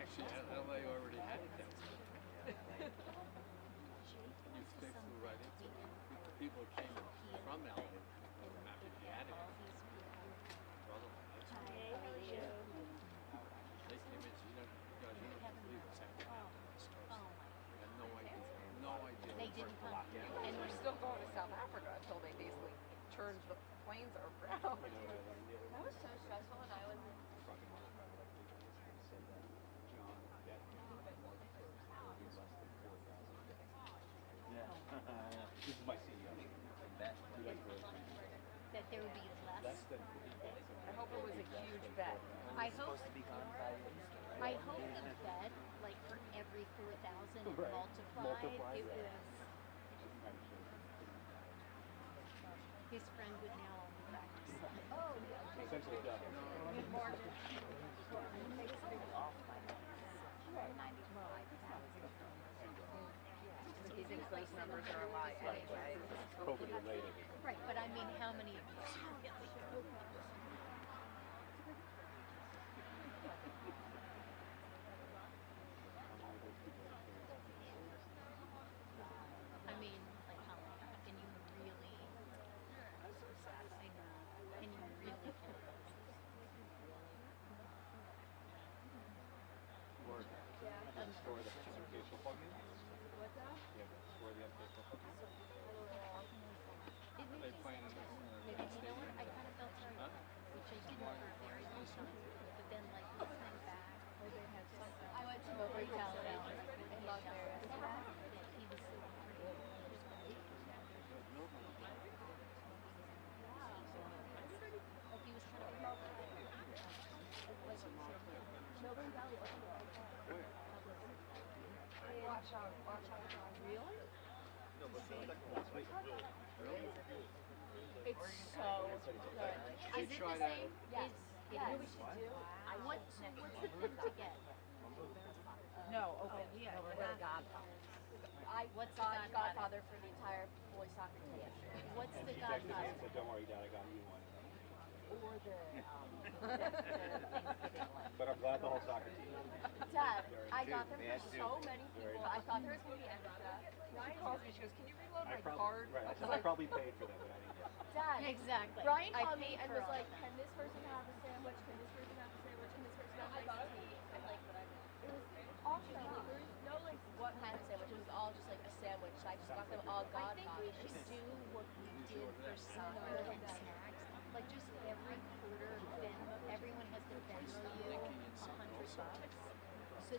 Actually, LA already had it down. You flew right into it. People came from LA. Not if you had it. Brother, that's Hi, how are you? they came in, you know, guys, you don't believe what's happening out there. This coast. We had no idea. No idea. They didn't come. And we're still going to South Africa until they basically turned the planes around. That was so stressful when I was in. This is my CEO. That there would be less. I hope it was a huge bet. I hope the bet, like for every 4,000 Right. multiplied, it was. His friend would now only practice. Oh, yeah. Essentially done. More. He thinks those numbers are a lie anyway. COVID related. Right, but I mean, how many of these get like COVID? I mean, like how many? Can you really? I'm so sad. I know. Can you really kill those? Store the educational plugin? What's that? Yeah, store the educational plugin. It made me playing in sad. this, And you know what? I kind of felt sorry for him, which I didn't for a very long time. But then, like, listening back, I went to Mowbray Talent and Las Vegas. He was so pretty. Like, he was kind of Melbourne Valley. Watch out, really? No, but the second one's like really. It's so good. Is it the same? Yes. You know what we should do? What's the pin to get? No, okay. Yeah, What's the godfather for the entire boys soccer team? What's the She texted me godfather? and said, don't worry, Dad, I got you one. Or the But I'm glad the whole soccer team. Dad, I got them for so many people. I thought there was going to be extra. Ryan calls me, she goes, can you reload my Right, card? I said, I probably paid for them, but I didn't get it. Dad, Exactly. Brian I called me paid and for was all like, can this person have a sandwich? Can this person have a sandwich? Can this person have iced tea? And like, it was awesome. There was no like what kind of sandwich. It was all just like a sandwich. So I just got them all godfather. we should do what we did for soccer and snacks. Like just every quarter, everyone has to Venmo you $100, so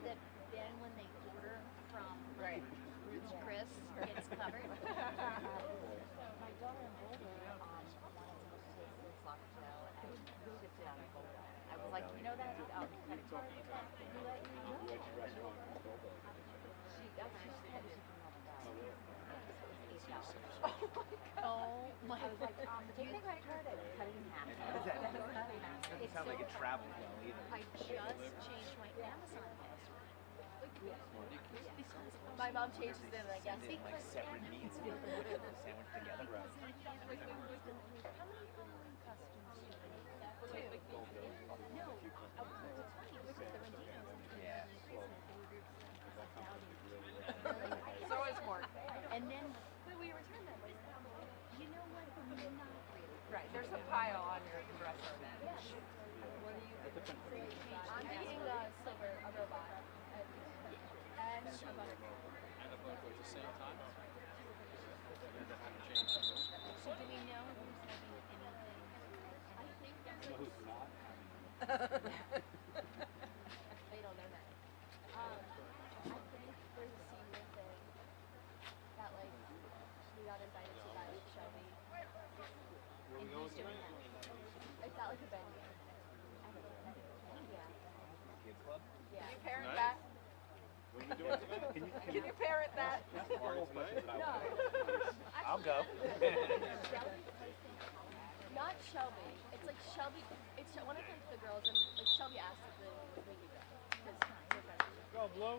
that then when they order from Ruth's Chris, it's covered. My daughter in Boulder wanted to go to the soccer show and sit down in Boulder. I was like, you know that credit card you let me know? She said she can Oh my I was like, take the credit card and cut it in half. It sounds like it travels well either. I just changed my Amazon password. My mom changes it, I guess. Send in like separate meats and sandwich together. How many Halloween costumes do you make? Two. No, what's funny was the Rendinos. Yeah. So it's more. And then, we returned them. You know what? Not really. Right, there's a pile on your dresser then. What do you I'm eating silver, a robot. And a buttercup. And a book at the same time? So do we know who's having anything? I think Who's not? they don't know that. I think there's a senior thing that like we got invited to by like Shelby. And he's doing that. It's not like a venue. Yeah. Kids club? Yeah. Can you parent that? What are you doing tonight? Can you parent that? No. I'll go. Not Shelby. It's like Shelby. It's one of like the girls, and like Shelby asked if we could go because we're friends. Go, Blue.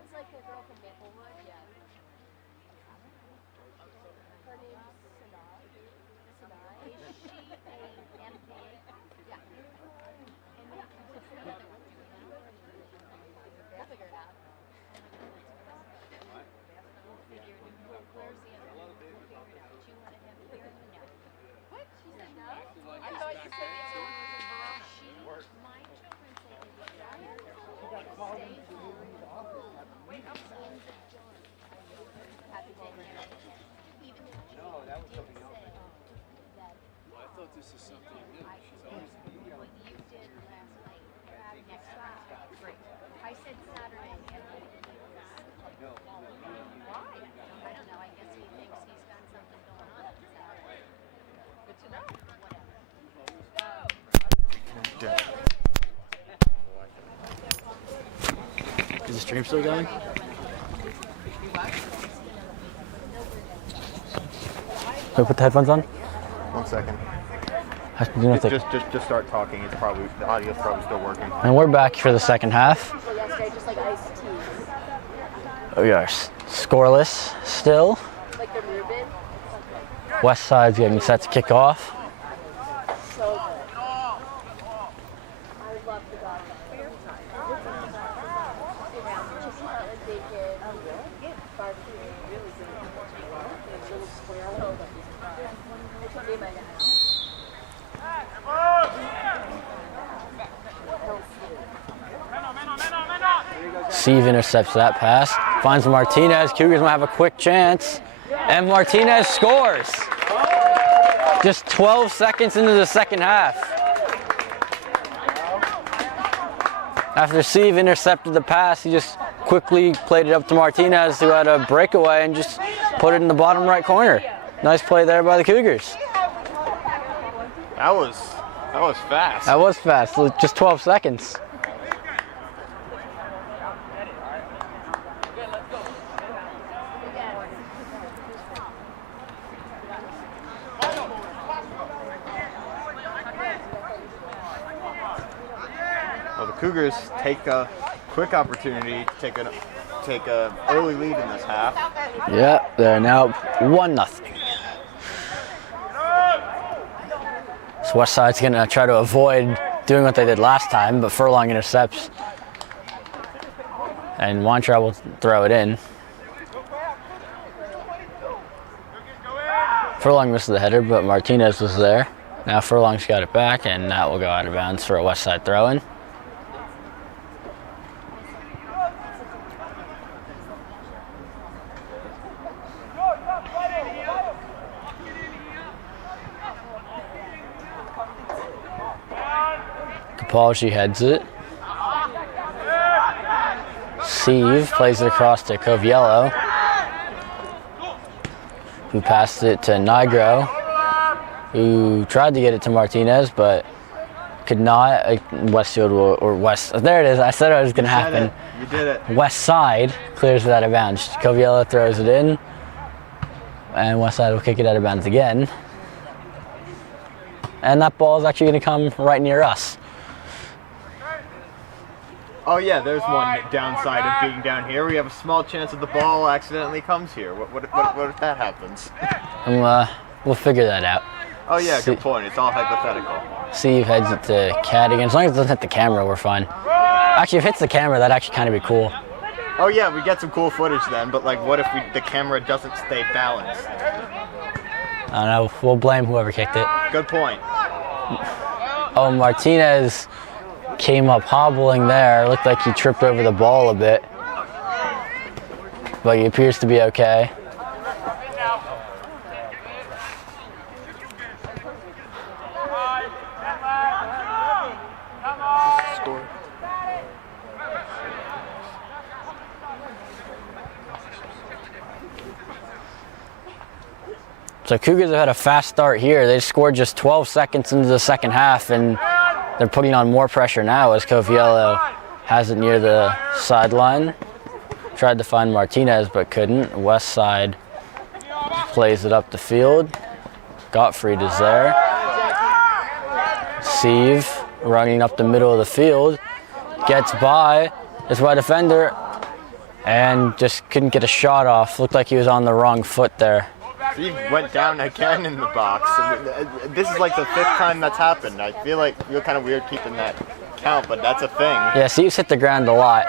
It's like a girl from Maplewood. Yeah. Her name's Sanaa. Is she a MKA? Yeah. And then what's the other one doing now? We'll figure it out. Where's the other one? We'll figure it out. Do you want to have it here? No. What? She said no? I thought you said the other one was in Verona. My children say they would rather stay home in the dark. Happy day. Even if No, that was something else. that Well, I thought this is something new. She's always what you did last night, next Saturday. I said Saturday, and No. why? I don't know. I guess he thinks he's got something going on Saturday. Good to know. Is the stream still going? Can we put the headphones on? 1 second. You know, Just start talking. It's probably the audio's probably still working. and we're back for the second half. Yesterday, just like iced tea. We are scoreless still. Like the Reuben. West Side's getting set to kick off. So good. I love the dog. Just like bacon, barbecue, really good. Little squirrel. Which one do you like now? Steve intercepts that pass, finds Martinez. Cougars might have a quick chance, and Martinez scores. Just 12 seconds into the second half. After Steve intercepted the pass, he just quickly played it up to Martinez, who had a breakaway and just put it in the bottom right corner. Nice play there by the Cougars. That was fast. That was fast, just 12 seconds. Well, the Cougars take a quick opportunity to take a early lead in this half. Yeah, they're now 1-0. So West Side's gonna try to avoid doing what they did last time, but Furlong intercepts. And Weintraub will throw it in. Furlong missed the header, but Martinez was there. Now Furlong's got it back, and that will go out of bounds for a West Side throw-in. Gapalji heads it. Sieve plays it across to Coviello, who passed it to Nigro, who tried to get it to Martinez, but could not. Westfield or West. There it is. I said it was going to happen. You did it. West side clears it out of bounds. Coviello throws it in, and West side will kick it out of bounds again. And that ball is actually going to come right near us. Oh yeah, there's one downside of being down here. We have a small chance that the ball accidentally comes here. What if that happens? And, we'll figure that out. Oh yeah, good point. It's all hypothetical. Steve heads it to Cadigan. As long as it doesn't hit the camera, we're fine. Actually, if it hits the camera, that'd actually kind of be cool. Oh yeah, we get some cool footage then, but like what if the camera doesn't stay balanced? I don't know. We'll blame whoever kicked it. Good point. Oh, Martinez came up hobbling there. Looked like he tripped over the ball a bit. But he appears to be okay. So Cougars have had a fast start here. They scored just 12 seconds into the second half, and they're putting on more pressure now as Coviello has it near the sideline. Tried to find Martinez, but couldn't. West side plays it up the field. Gottfried is there. Sieve running up the middle of the field. Gets by. It's by defender. And just couldn't get a shot off. Looked like he was on the wrong foot there. He went down again in the box. This is like the 5th time that's happened. I feel kind of weird keeping that count, but that's a thing. Yeah, Sieve's hit the ground a lot.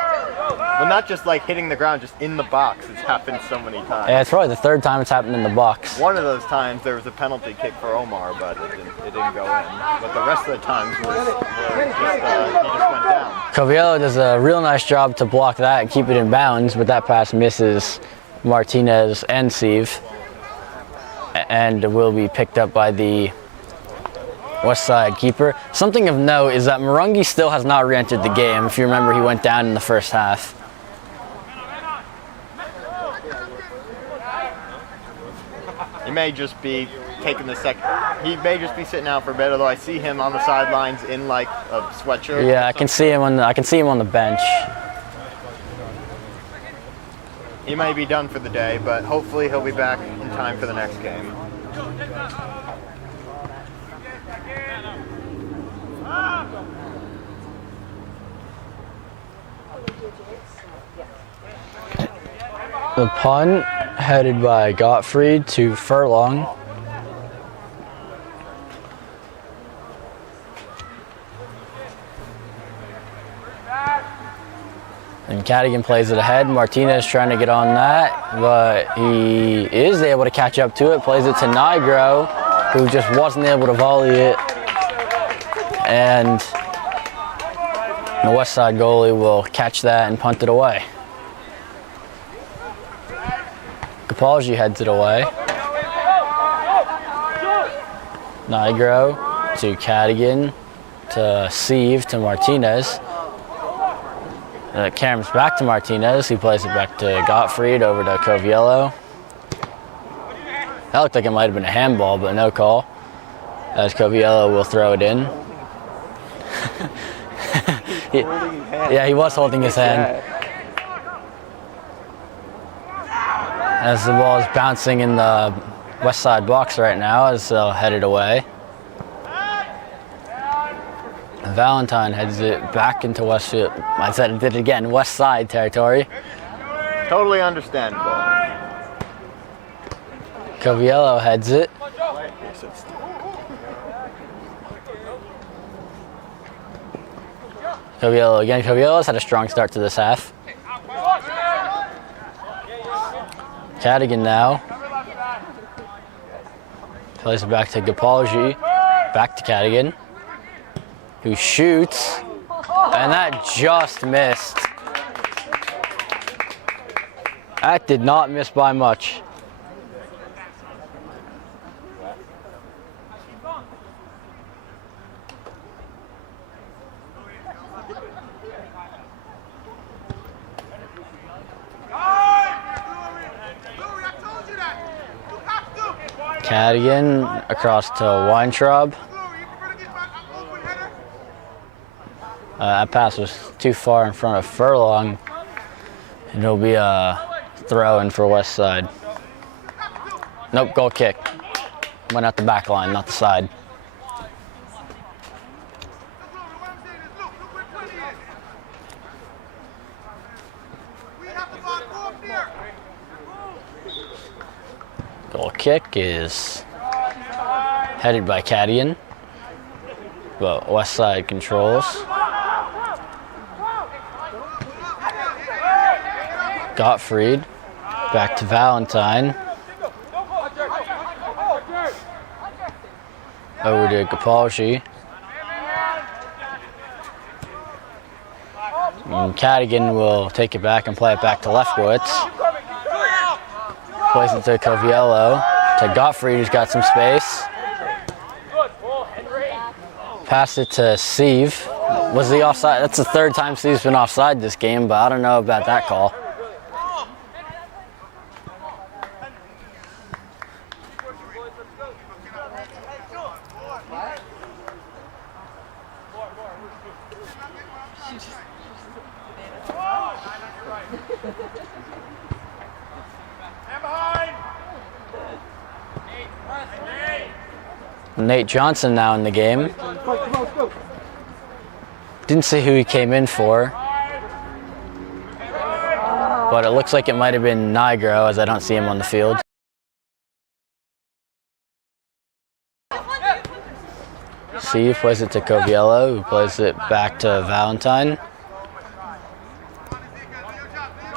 Well, not just like hitting the ground, just in the box. It's happened so many times. Yeah, it's probably the 3rd time it's happened in the box. One of those times there was a penalty kick for Omar, but it didn't go in. But the rest of the times he just went down. Coviello does a real nice job to block that and keep it in bounds, but that pass misses Martinez and Sieve, and will be picked up by the West Side keeper. Something of note is that Marungi still has not re-entered the game. If you remember, he went down in the first half. He may just be taking the second. He may just be sitting out for a bit. Although I see him on the sidelines in like a sweatshirt. Yeah, I can see him on the bench. He may be done for the day, but hopefully he'll be back in time for the next game. The punt headed by Gottfried to Furlong. And Cadigan plays it ahead. Martinez trying to get on that, but he is able to catch up to it. Plays it to Nigro, who just wasn't able to volley it. And the West Side goalie will catch that and punt it away. Gapalji heads it away. Nigro to Cadigan, to Sieve, to Martinez. Cameron's back to Martinez. He plays it back to Gottfried, over to Coviello. That looked like it might have been a handball, but no call, as Coviello will throw it in. Yeah, he was holding his hand. As the ball is bouncing in the West Side box right now, as they'll head it away. Valentine heads it back into Westfield. I said it did again, West Side territory. Totally understandable. Coviello heads it. Coviello again. Covielo's had a strong start to this half. Cadigan now. Plays it back to Gapalji. Back to Cadigan, who shoots, and that just missed. That did not miss by much. Cadigan across to Weintraub. That pass was too far in front of Furlong. And it'll be a throw in for West Side. Nope, goal kick. Went out the back line, not the side. Goal kick is headed by Cadigan, but West Side controls. Gottfried, back to Valentine. Over to Kapalji. And Cadigan will take it back and play it back to Lefkowitz. Plays it to Coviello, to Gottfried, who's got some space. Pass it to Sieve. Was the offside? That's the third time Sieve's been offside this game, but I don't know about that call. Nate Johnson now in the game. Didn't see who he came in for, but it looks like it might have been Nigro, as I don't see him on the field. Steve plays it to Coviello, who plays it back to Valentine.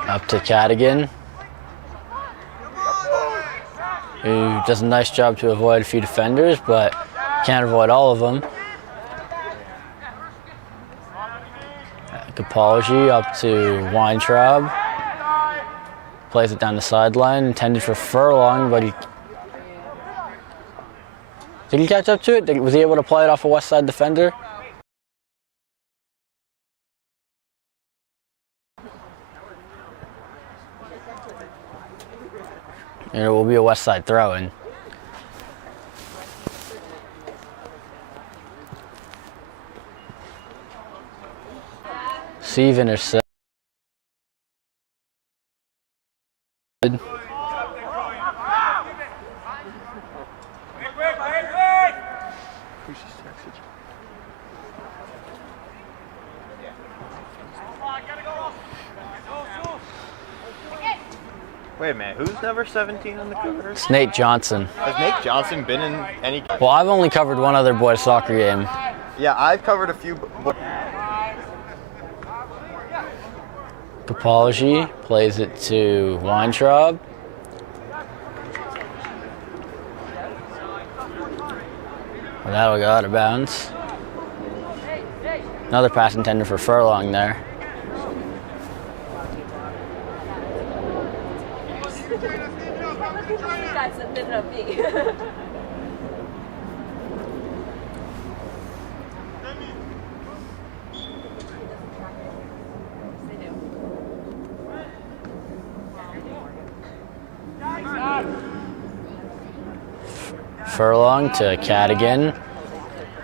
Up to Cadigan, who does a nice job to avoid a few defenders, but can't avoid all of them. Kapalji up to Weintraub. Plays it down the sideline, intended for Furlong, but did he catch up to it? Was he able to play it off a West Side defender? And it will be a West Side throw-in. Steve intercept. Wait a minute, who's number 17 on the Cougars? It's Nate Johnson. Has Nate Johnson been in any? Well, I've only covered one other boys soccer game. Yeah, I've covered a few. Kapalji plays it to Weintraub. Well, that'll go out of bounds. Another pass intended for Furlong there. Furlong to Cadigan,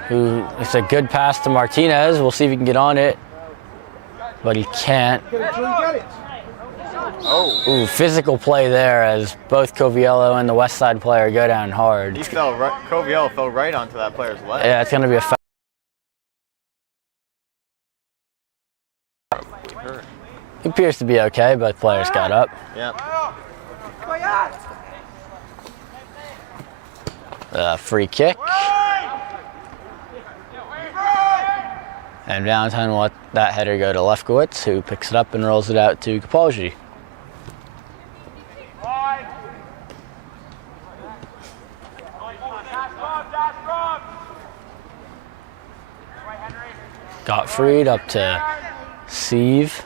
who it's a good pass to Martinez. We'll see if he can get on it, but he can't. Oh. Ooh, physical play there as both Coviello and the West Side player go down hard. He fell right, Coviello fell right onto that player's leg. Yeah, it's going to be a foul. He appears to be okay, but the players got up. Yeah. Free kick. And Valentine will let that header go to Lefkowitz, who picks it up and rolls it out to Kapalji. Gottfried up to Sieve.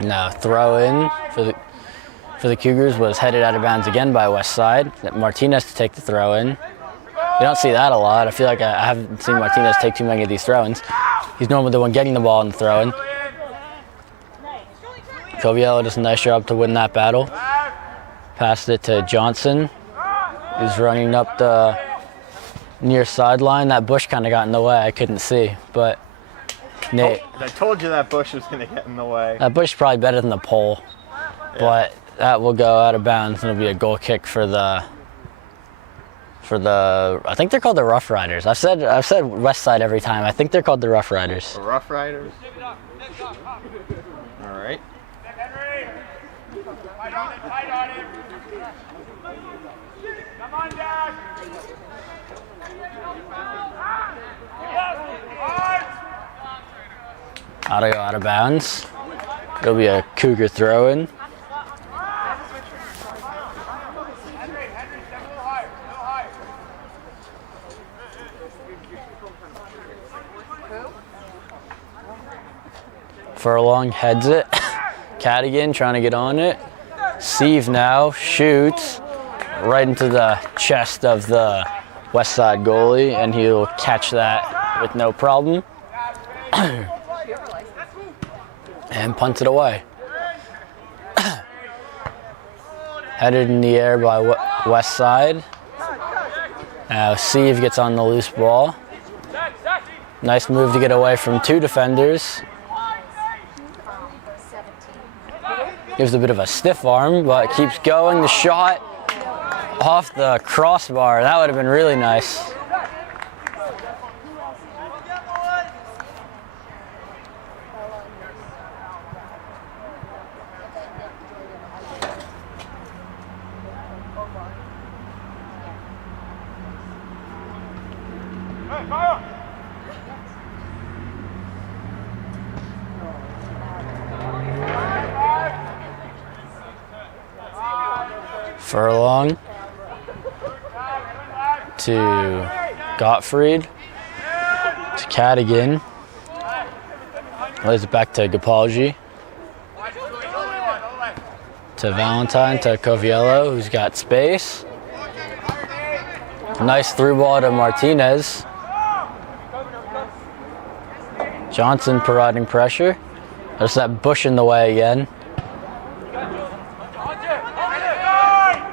No, throw in for the Cougars was headed out of bounds again by West Side. Martinez to take the throw in. You don't see that a lot. I feel like I haven't seen Martinez take too many of these throw-ins. He's normally the one getting the ball in the throw-in. Coviello does a nice job to win that battle. Passed it to Johnson, who's running up the near sideline. That bush kind of got in the way. I couldn't see, but Nate. I told you that bush was going to get in the way. That bush is probably better than the pole, but that will go out of bounds and it'll be a goal kick for the. I think they're called the Roughriders. I've said West Side every time. I think they're called the Roughriders. The Roughriders. All right. Come on, Dad. Ought to go out of bounds. It'll be a Cougar throw-in. Furlong heads it. Cadigan trying to get on it. Steve now shoots right into the chest of the West Side goalie, and he'll catch that with no problem. And punt it away. Headed in the air by West Side. Now Steve gets on the loose ball. Nice move to get away from two defenders. Gives a bit of a stiff arm, but keeps going. The shot off the crossbar. That would have been really nice. Furlong to Gottfried to Cadigan. Lays it back to Gapalji. To Valentine to Coviello, who's got space. Nice through ball to Martinez. Johnson providing pressure. There's that bush in the way again.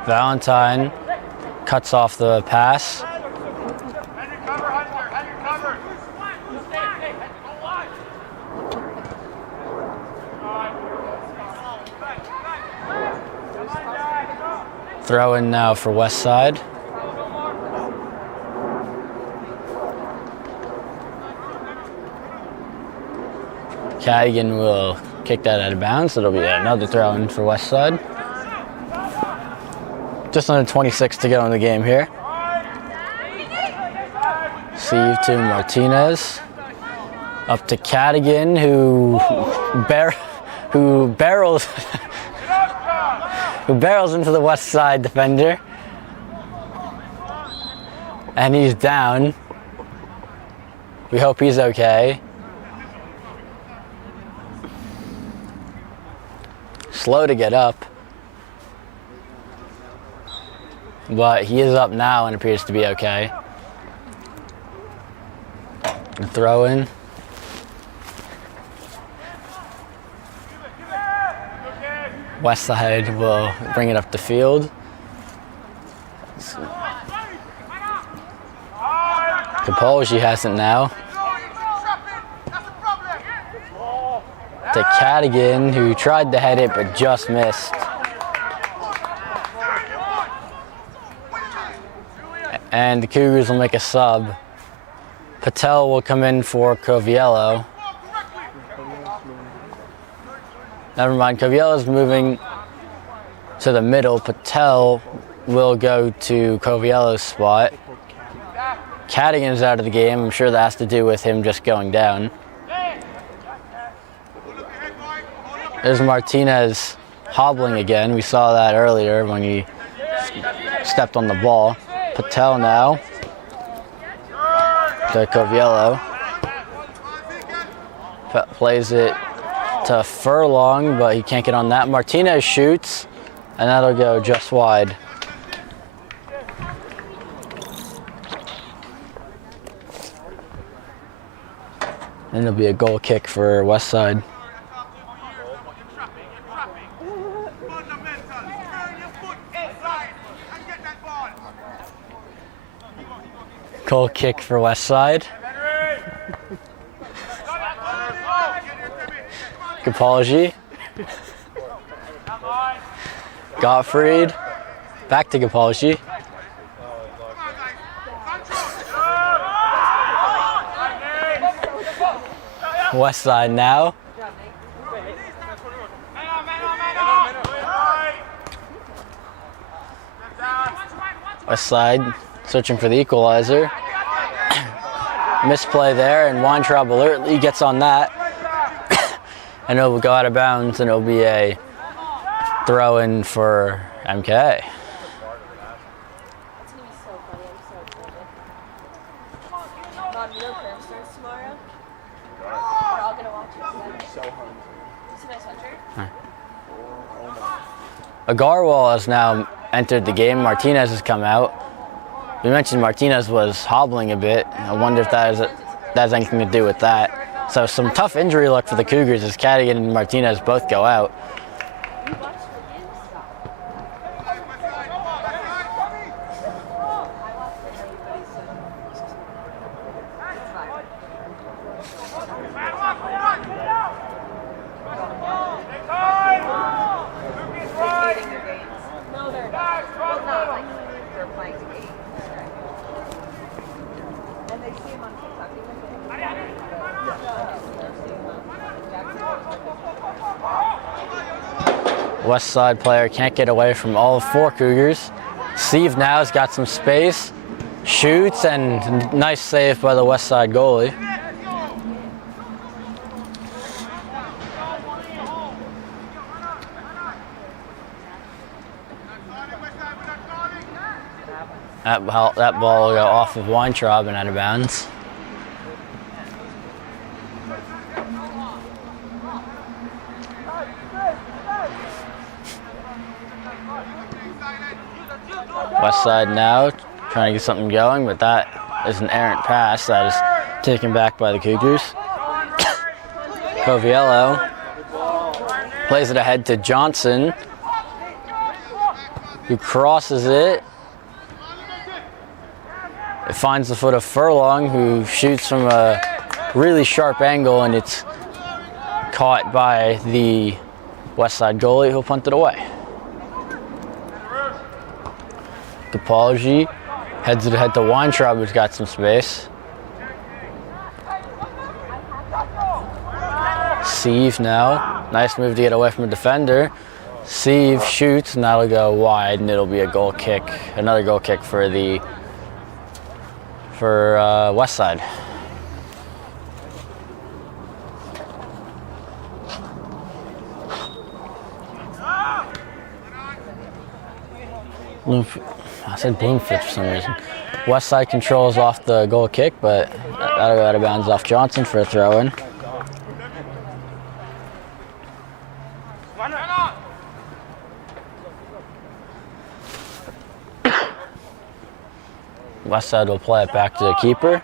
Valentine cuts off the pass. Throw in now for West Side. Cadigan will kick that out of bounds. It'll be another throw in for West Side. Just under 26 to go in the game here. Steve to Martinez. Up to Cadigan, who barrels into the West Side defender. And he's down. We hope he's okay. Slow to get up. But he is up now and appears to be okay. And throw in. West Side will bring it up the field. Capolgi has it now. To Cadigan, who tried to head it but just missed. And the Cougars will make a sub. Patel will come in for Coviello. Never mind, Coviello's moving to the middle. Patel will go to Coviello's spot. Cadigan's out of the game. I'm sure that has to do with him just going down. There's Martinez hobbling again. We saw that earlier when he stepped on the ball. Patel now to Coviello. Plays it to Furlong, but he can't get on that. Martinez shoots, and that'll go just wide. And it'll be a goal kick for West Side. Goal kick for West Side. Gapalji. Gottfried. Back to Gapalji. West Side now. West Side searching for the equalizer. Misplay there, and Weintraub alertly gets on that. And it will go out of bounds, and it will be a throw-in for MKA. It's gonna be so funny. I'm so excited. Mom, you know Cram starts tomorrow? We're all gonna watch it together. See my sweatshirt? Agarwal has now entered the game. Martinez has come out. We mentioned Martinez was hobbling a bit. I wonder if that has anything to do with that. So some tough injury luck for the Cougars as Cadigan and Martinez both go out. You watched the game? No, they're not. Well, not like they're playing the game. And they see him on TikTok. West Side player can't get away from all 4 Cougars. Steve now has got some space, shoots, and nice save by the West Side goalie. That ball will go off of Weintraub and out of bounds. West Side now trying to get something going, but that is an errant pass that is taken back by the Cougars. Coviello plays it ahead to Johnson, who crosses it. It finds the foot of Furlong, who shoots from a really sharp angle, and it's caught by the West Side goalie, who'll punt it away. Gapalji heads it ahead to Weintraub, who's got some space. Sieve now, nice move to get away from a defender. Sieve shoots, and that'll go wide, and it'll be a goal kick, another goal kick for West Side. I said Bloomfield for some reason. West Side controls off the goal kick, but that'll go out of bounds off Johnson for a throw-in. West Side will play it back to the keeper.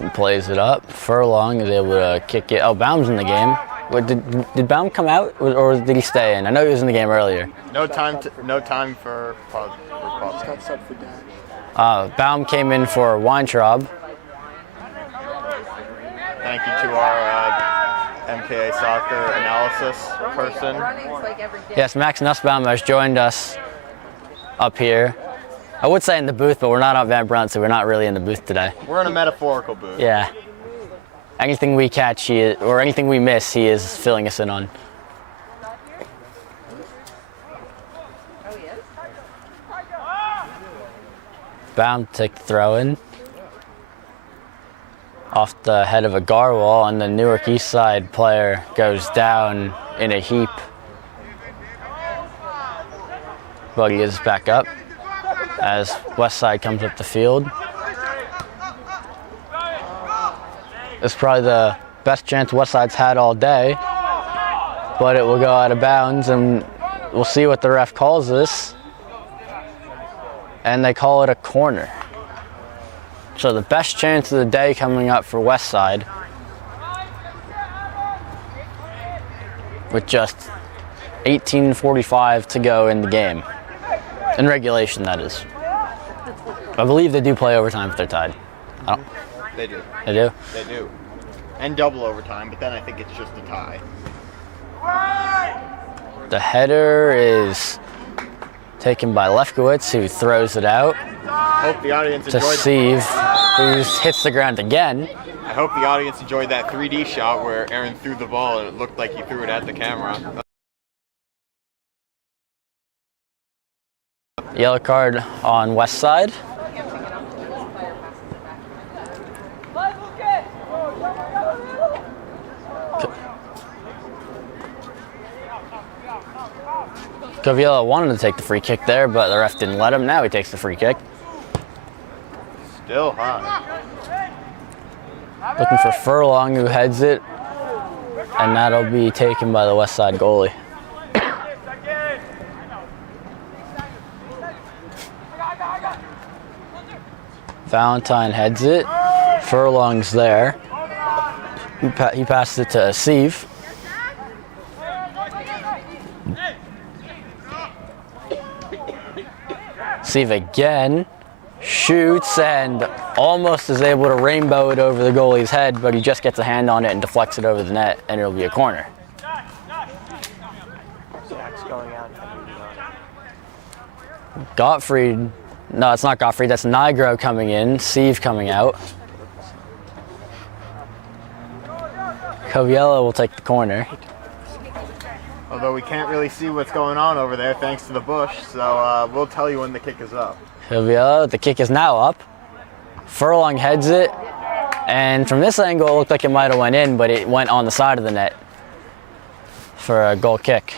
He plays it up. Furlong is able to kick it. Oh, Baum's in the game. What, did Baum come out or did he stay in? I know he was in the game earlier. No time for pause. Baum came in for Weintraub. Thank you to our MKA soccer analysis person. Yes, Max Nussbaum has joined us up here. I would say in the booth, but we're not on Van Brunt, so we're not really in the booth today. We're in a metaphorical booth. Yeah. Anything we catch, or anything we miss, he is filling us in on. Baum take the throw in. Off the head of a Garwal, and the Newark East Side player goes down in a heap. But he is back up as West Side comes up the field. It's probably the best chance West Side's had all day, but it will go out of bounds, and we'll see what the ref calls this. And they call it a corner. So the best chance of the day coming up for West Side, with just 18:45 to go in the game. In regulation, that is. I believe they do play overtime if they're tied. I don't, They do. they do? They do. And double overtime, but then I think it's just a tie. The header is taken by Lefkowitz, who throws it out Hope the audience to enjoyed. Steve, who hits the ground again. I hope the audience enjoyed that 3D shot where Aaron threw the ball and it looked like he threw it at the camera. Yellow card on West Side. Coviello wanted to take the free kick there, but the ref didn't let him. Now he takes the free kick. Still hot. Looking for Furlong, who heads it, and that'll be taken by the West Side goalie. Valentine heads it. Furlong's there. He passes it to Steve. Steve again shoots and almost is able to rainbow it over the goalie's head, but he just gets a hand on it and deflects it over the net, and it'll be a corner. Gottfried, no, it's not Gottfried, that's Nigro coming in, Steve coming out. Coviello will take the corner. Although we can't really see what's going on over there thanks to the bush, so we'll tell you when the kick is up. Coviello, the kick is now up. Furlong heads it, and from this angle it looked like it might have went in, but it went on the side of the net for a goal kick.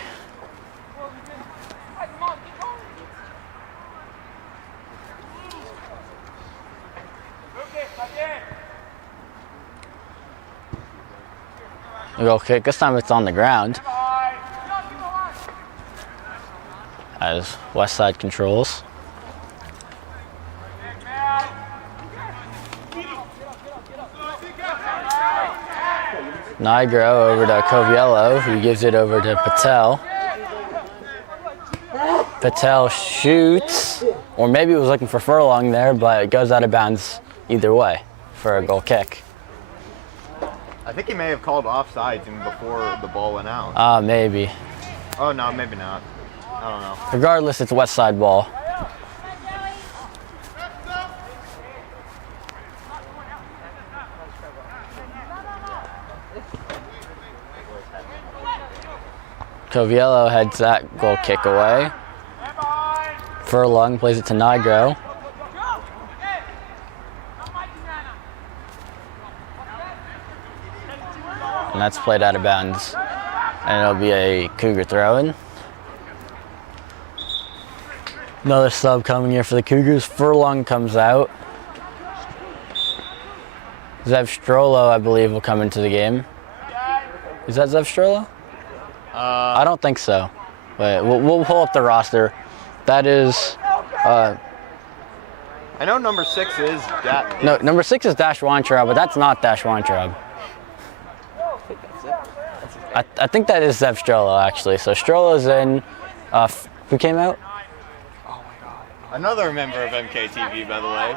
A goal kick, this time it's on the ground. As West Side controls. Nigro over to Coviello, who gives it over to Patel. Patel shoots, or maybe he was looking for Furlong there, but it goes out of bounds either way for a goal kick. I think he may have called offsides even before the ball went out. Maybe. Oh no, maybe not. I don't know. Regardless, it's West Side ball. Coviello heads that goal kick away. Furlong plays it to Nigro. And that's played out of bounds. And it'll be a Cougar throw-in. Another sub coming here for the Cougars. Furlong comes out. Zev Strollo, I believe, will come into the game. Is that Zev Strollo? I don't think so. But we'll pull up the roster. That is... I know number 6 is... No, number 6 is Dash Weintraub, but that's not Dash Weintraub. I think that is Zev Strollo, actually. So Strollo's in. Who came out? Another member of MKTV, by the way.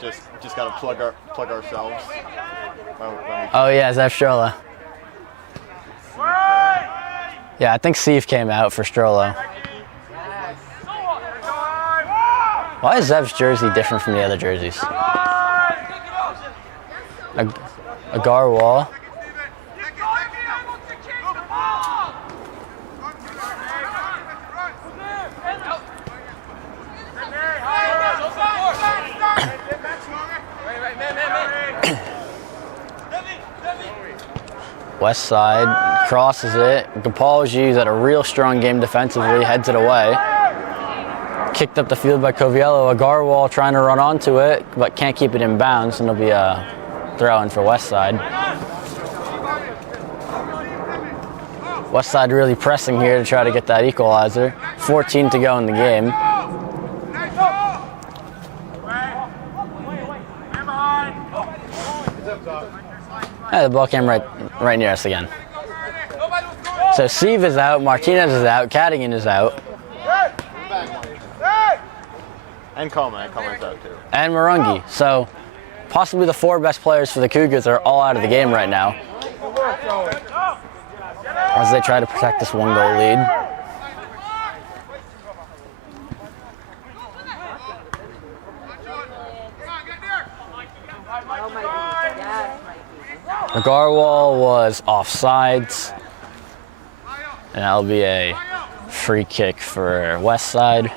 Just gotta plug ourselves. Oh yeah, Zev Strollo. Yeah, I think Steve came out for Strollo. Why is Zev's jersey different from the other jerseys? Agarwal. West Side crosses it. Gapalji's at a real strong game defensively, heads it away. Kicked up the field by Coviello. Agarwal trying to run onto it, but can't keep it in bounds, and it'll be a throw-in for West Side. West Side really pressing here to try to get that equalizer. 14 to go in the game. The ball came right near us again. So Steve is out, Martinez is out, Cadigan is out. And Coleman's out too. and Marungi. So possibly the 4 best players for the Cougars are all out of the game right now as they try to protect this 1-goal lead. Agarwal was offsides, and that'll be a free kick for West Side.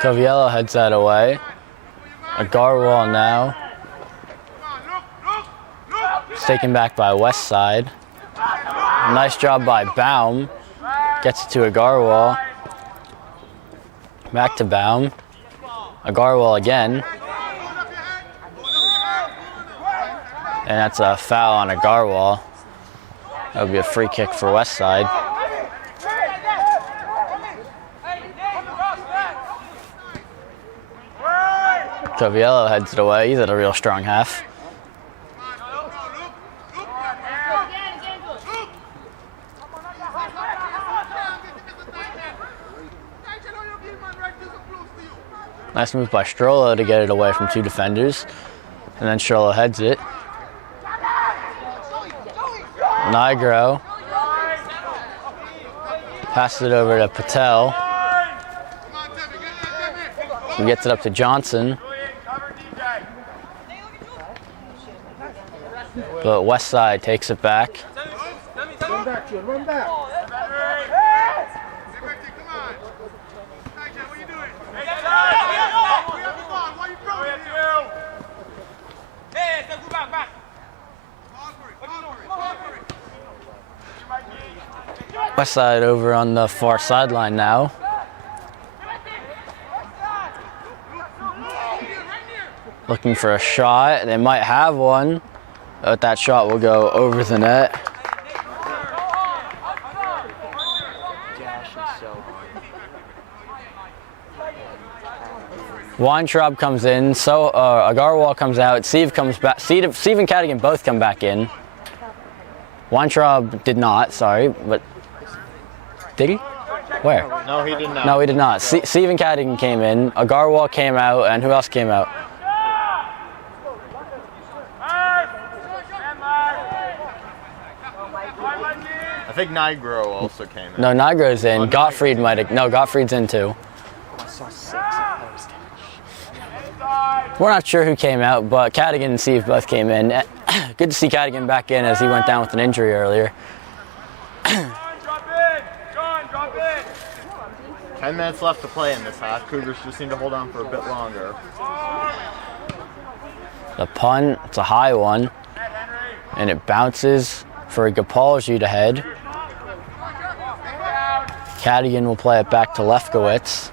Coviello heads that away. Agarwal now. It's taken back by West Side. Nice job by Baum. Gets it to Agarwal. Back to Baum. Agarwal again. And that's a foul on Agarwal. That would be a free kick for West Side. Coviello heads it away. He's at a real strong half. Nice move by Strollo to get it away from 2 defenders. And then Strollo heads it. Nigro passes it over to Patel. He gets it up to Johnson. But West Side takes it back. Run back, Jun, run back. West Side over on the far sideline now. Looking for a shot. They might have one, but that shot will go over the net. Weintraub comes in, so Agarwal comes out, Steve comes back, Steve and Cadigan both come back in. Weintraub did not, sorry, but did he? Where? No, he did not. No, he did not. Steve and Cadigan came in, Agarwal came out, and who else came out? I think Nigro also came in. No, Nigro's in. Gottfried might have. No, Gottfried's in too. We're not sure who came out, but Cadigan and Steve both came in. Good to see Cadigan back in as he went down with an injury earlier. 10 minutes left to play in this half. Cougars just need to hold on for a bit longer. The punt, it's a high one, and it bounces for Gapalju to head. Cadigan will play it back to Lefkowitz.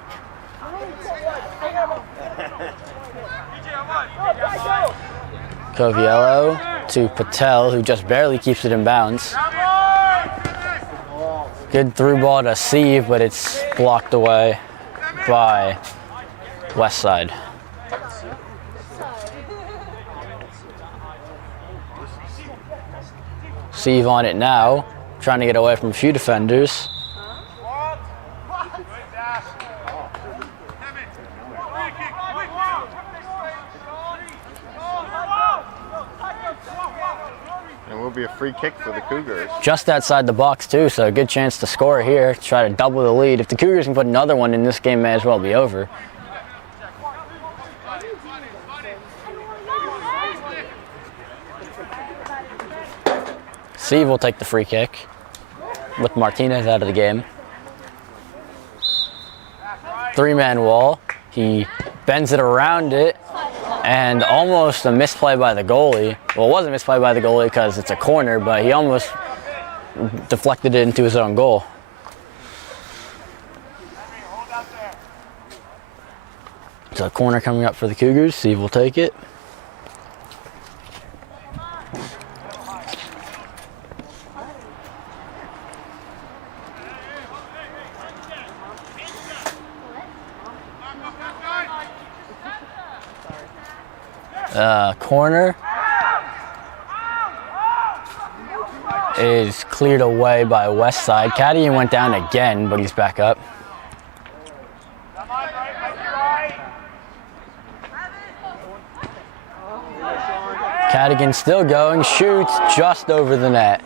Coviello to Patel, who just barely keeps it in bounds. Good through ball to Steve, but it's blocked away by West Side. Steve on it now, trying to get away from a few defenders. And it will be a free kick for the Cougars. Just outside the box too, so a good chance to score here, try to double the lead. If the Cougars can put another one in, this game may as well be over. Steve will take the free kick with Martinez out of the game. 3-man wall. He bends it around it, and almost a misplay by the goalie. Well, it wasn't a misplay by the goalie because it's a corner, but he almost deflected it into his own goal. So a corner coming up for the Cougars. Steve will take it. Corner is cleared away by West Side. Cadigan went down again, but he's back up. Cadigan still going, shoots just over the net.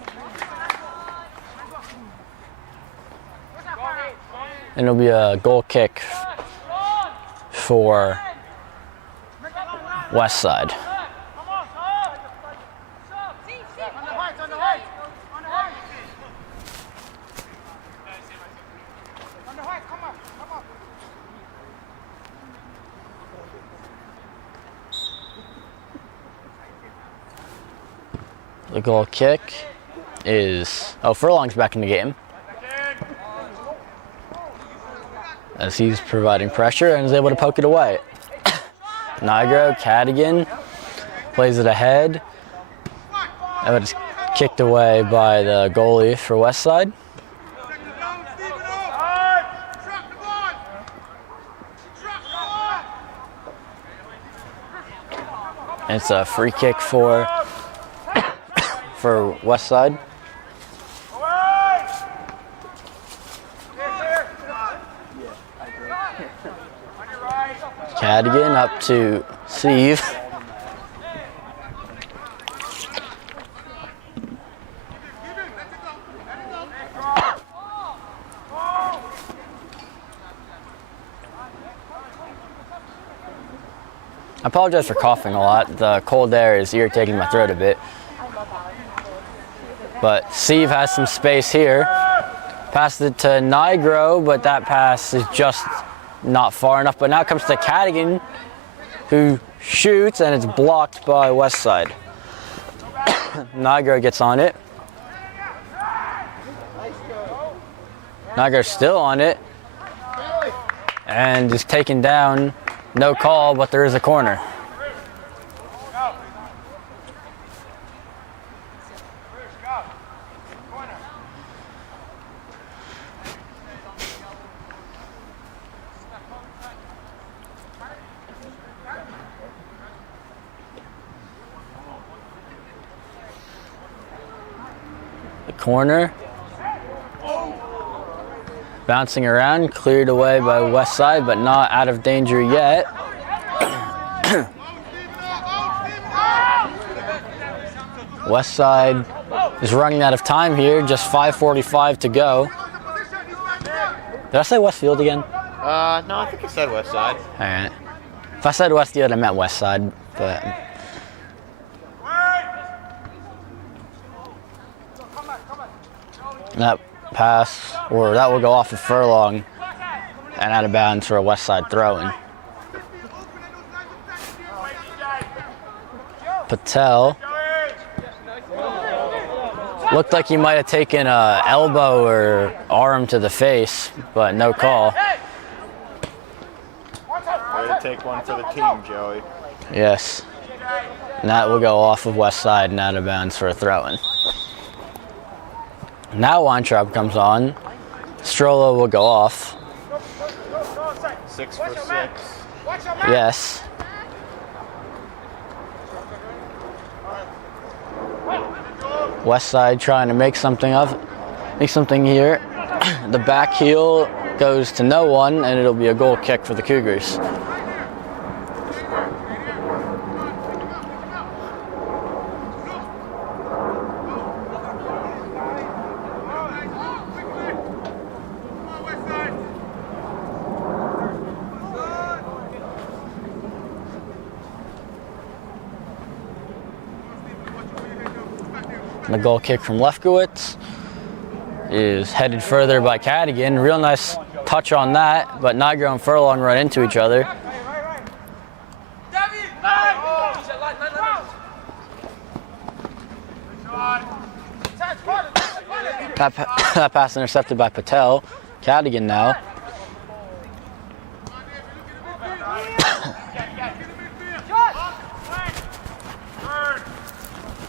And it'll be a goal kick for West Side. The goal kick is, Furlong's back in the game, as he's providing pressure and is able to poke it away. Nigro, Cadigan plays it ahead. And it's kicked away by the goalie for West Side. It's a free kick for West Side. Cadigan up to Steve. I apologize for coughing a lot. The cold air is irritating my throat a bit. But Steve has some space here. Passed it to Nigro, but that pass is just not far enough. But now it comes to Cadigan, who shoots, and it's blocked by West Side. Nigro gets on it. Nigro's still on it. And is taken down. No call, but there is a corner. The corner. Bouncing around, cleared away by West Side, but not out of danger yet. West Side is running out of time here, just 5:45 to go. Did I say Westfield again? No, I think I said West Side. All right. If I said Westfield, I meant West Side, but... That pass, or that will go off of Furlong and out of bounds for a West Side throw-in. Patel looked like he might have taken an elbow or arm to the face, but no call. Way to take one for the team, Joey. Yes. And that will go off of West Side and out of bounds for a throw-in. Now Weintraub comes on. Strollo will go off. 6 for 6. Yes. West Side trying to make something here. The back heel goes to no one, and it'll be a goal kick for the Cougars. The goal kick from Lefkowitz is headed further by Cadigan. Real nice touch on that, but Nigro and Furlong run into each other. That pass intercepted by Patel. Cadigan now.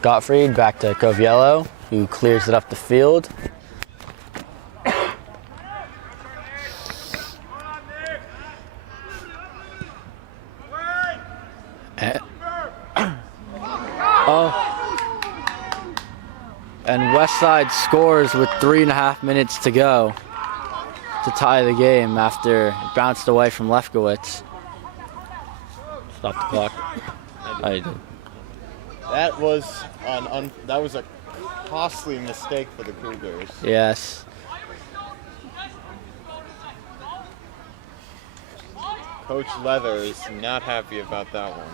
Gottfried back to Coviello, who clears it up the field. And Westside scores with 3.5 minutes to go to tie the game after it bounced away from Lefkowitz. Stop the clock. I did. That was a costly mistake for the Cougars. Yes. Coach Leather is not happy about that one.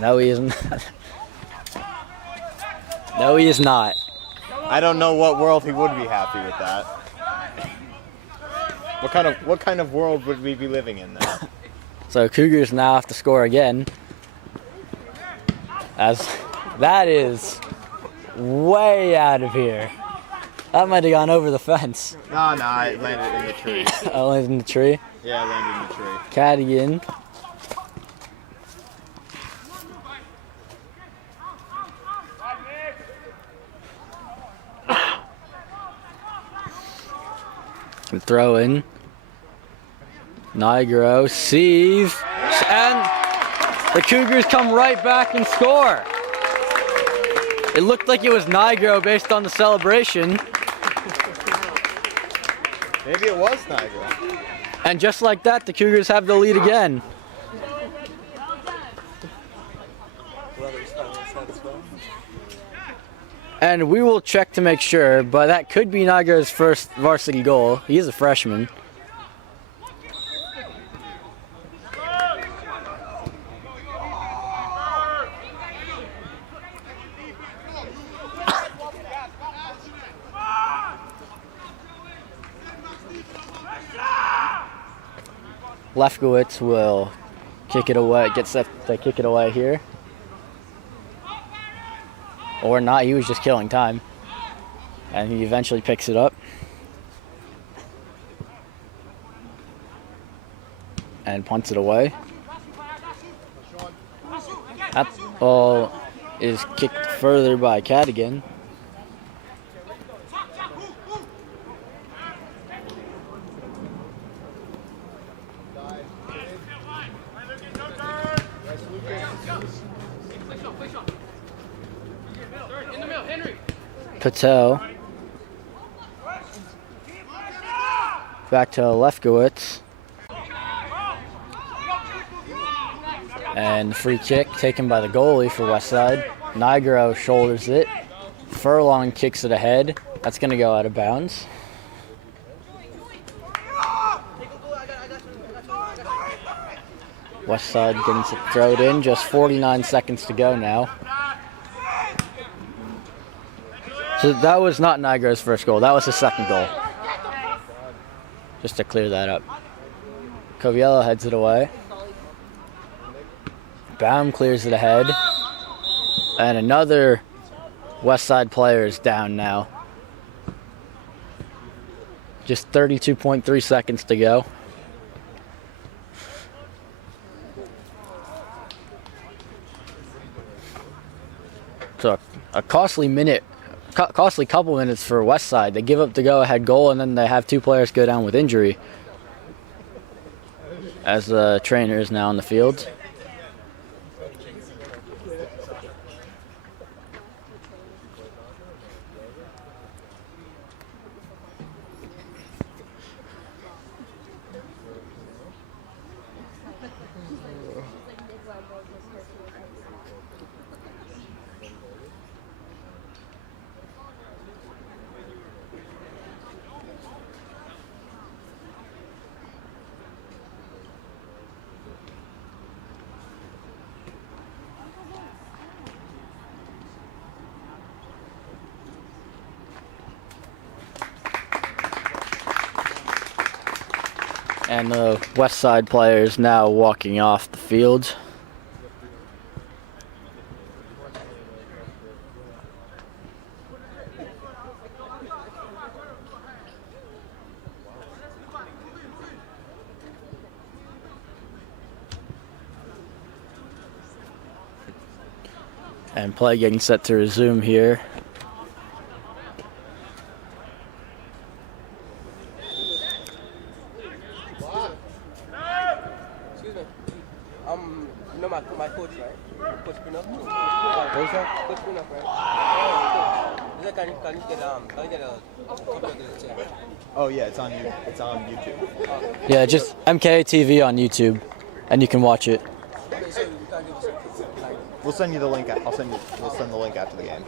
No, he isn't. No, he is not. I don't know what world he would be happy with that. What kind of world would we be living in then? So Cougars now have to score again. As that is way out of here. That might have gone over the fence. No, it landed in the tree. Oh, landed in the tree? Yeah, it landed in the tree. Cadigan. And throw in. Nigro, Sieve, and the Cougars come right back and score. It looked like it was Nigro based on the celebration. Maybe it was Nigro. And just like that, the Cougars have the lead again. And we will check to make sure, but that could be Nigro's first varsity goal. He is a freshman. Lefkowitz will kick it away, get set to kick it away here. Or not, he was just killing time. And he eventually picks it up. And punts it away. That ball is kicked further by Cadigan. Patel. Back to Lefkowitz. And the free kick taken by the goalie for Westside. Nigro shoulders it. Furlong kicks it ahead. That's going to go out of bounds. Westside getting it thrown in. Just 49 seconds to go now. So that was not Nigro's first goal. That was his second goal. Just to clear that up. Coviello heads it away. Baum clears it ahead. And another Westside player is down now. Just 32.3 seconds to go. So a costly couple minutes for Westside. They give up the go-ahead goal, and then they have two players go down with injury. As the trainer is now on the field. And the Westside players now walking off the field. And play getting set to resume here. You know my coach, right? Coach Pinot. What was that? Coach Pinot, right? He said, can you get a copy of the chair? Oh yeah, it's on YouTube. Yeah, just MKA TV on YouTube, and you can watch it. Okay, so you can give us like. We'll send you the link. We'll send the link after the game.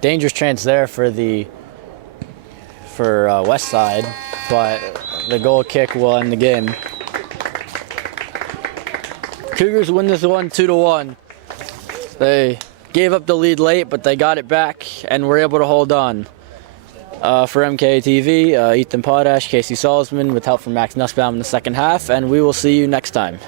Dangerous chance there for West Side, but the goal kick will end the game. Cougars win this one 2-1. They gave up the lead late, but they got it back and were able to hold on. For MKA TV, Ethan Potash, Casey Salzman with help from Max Nussbaum in the second half, and we will see you next time.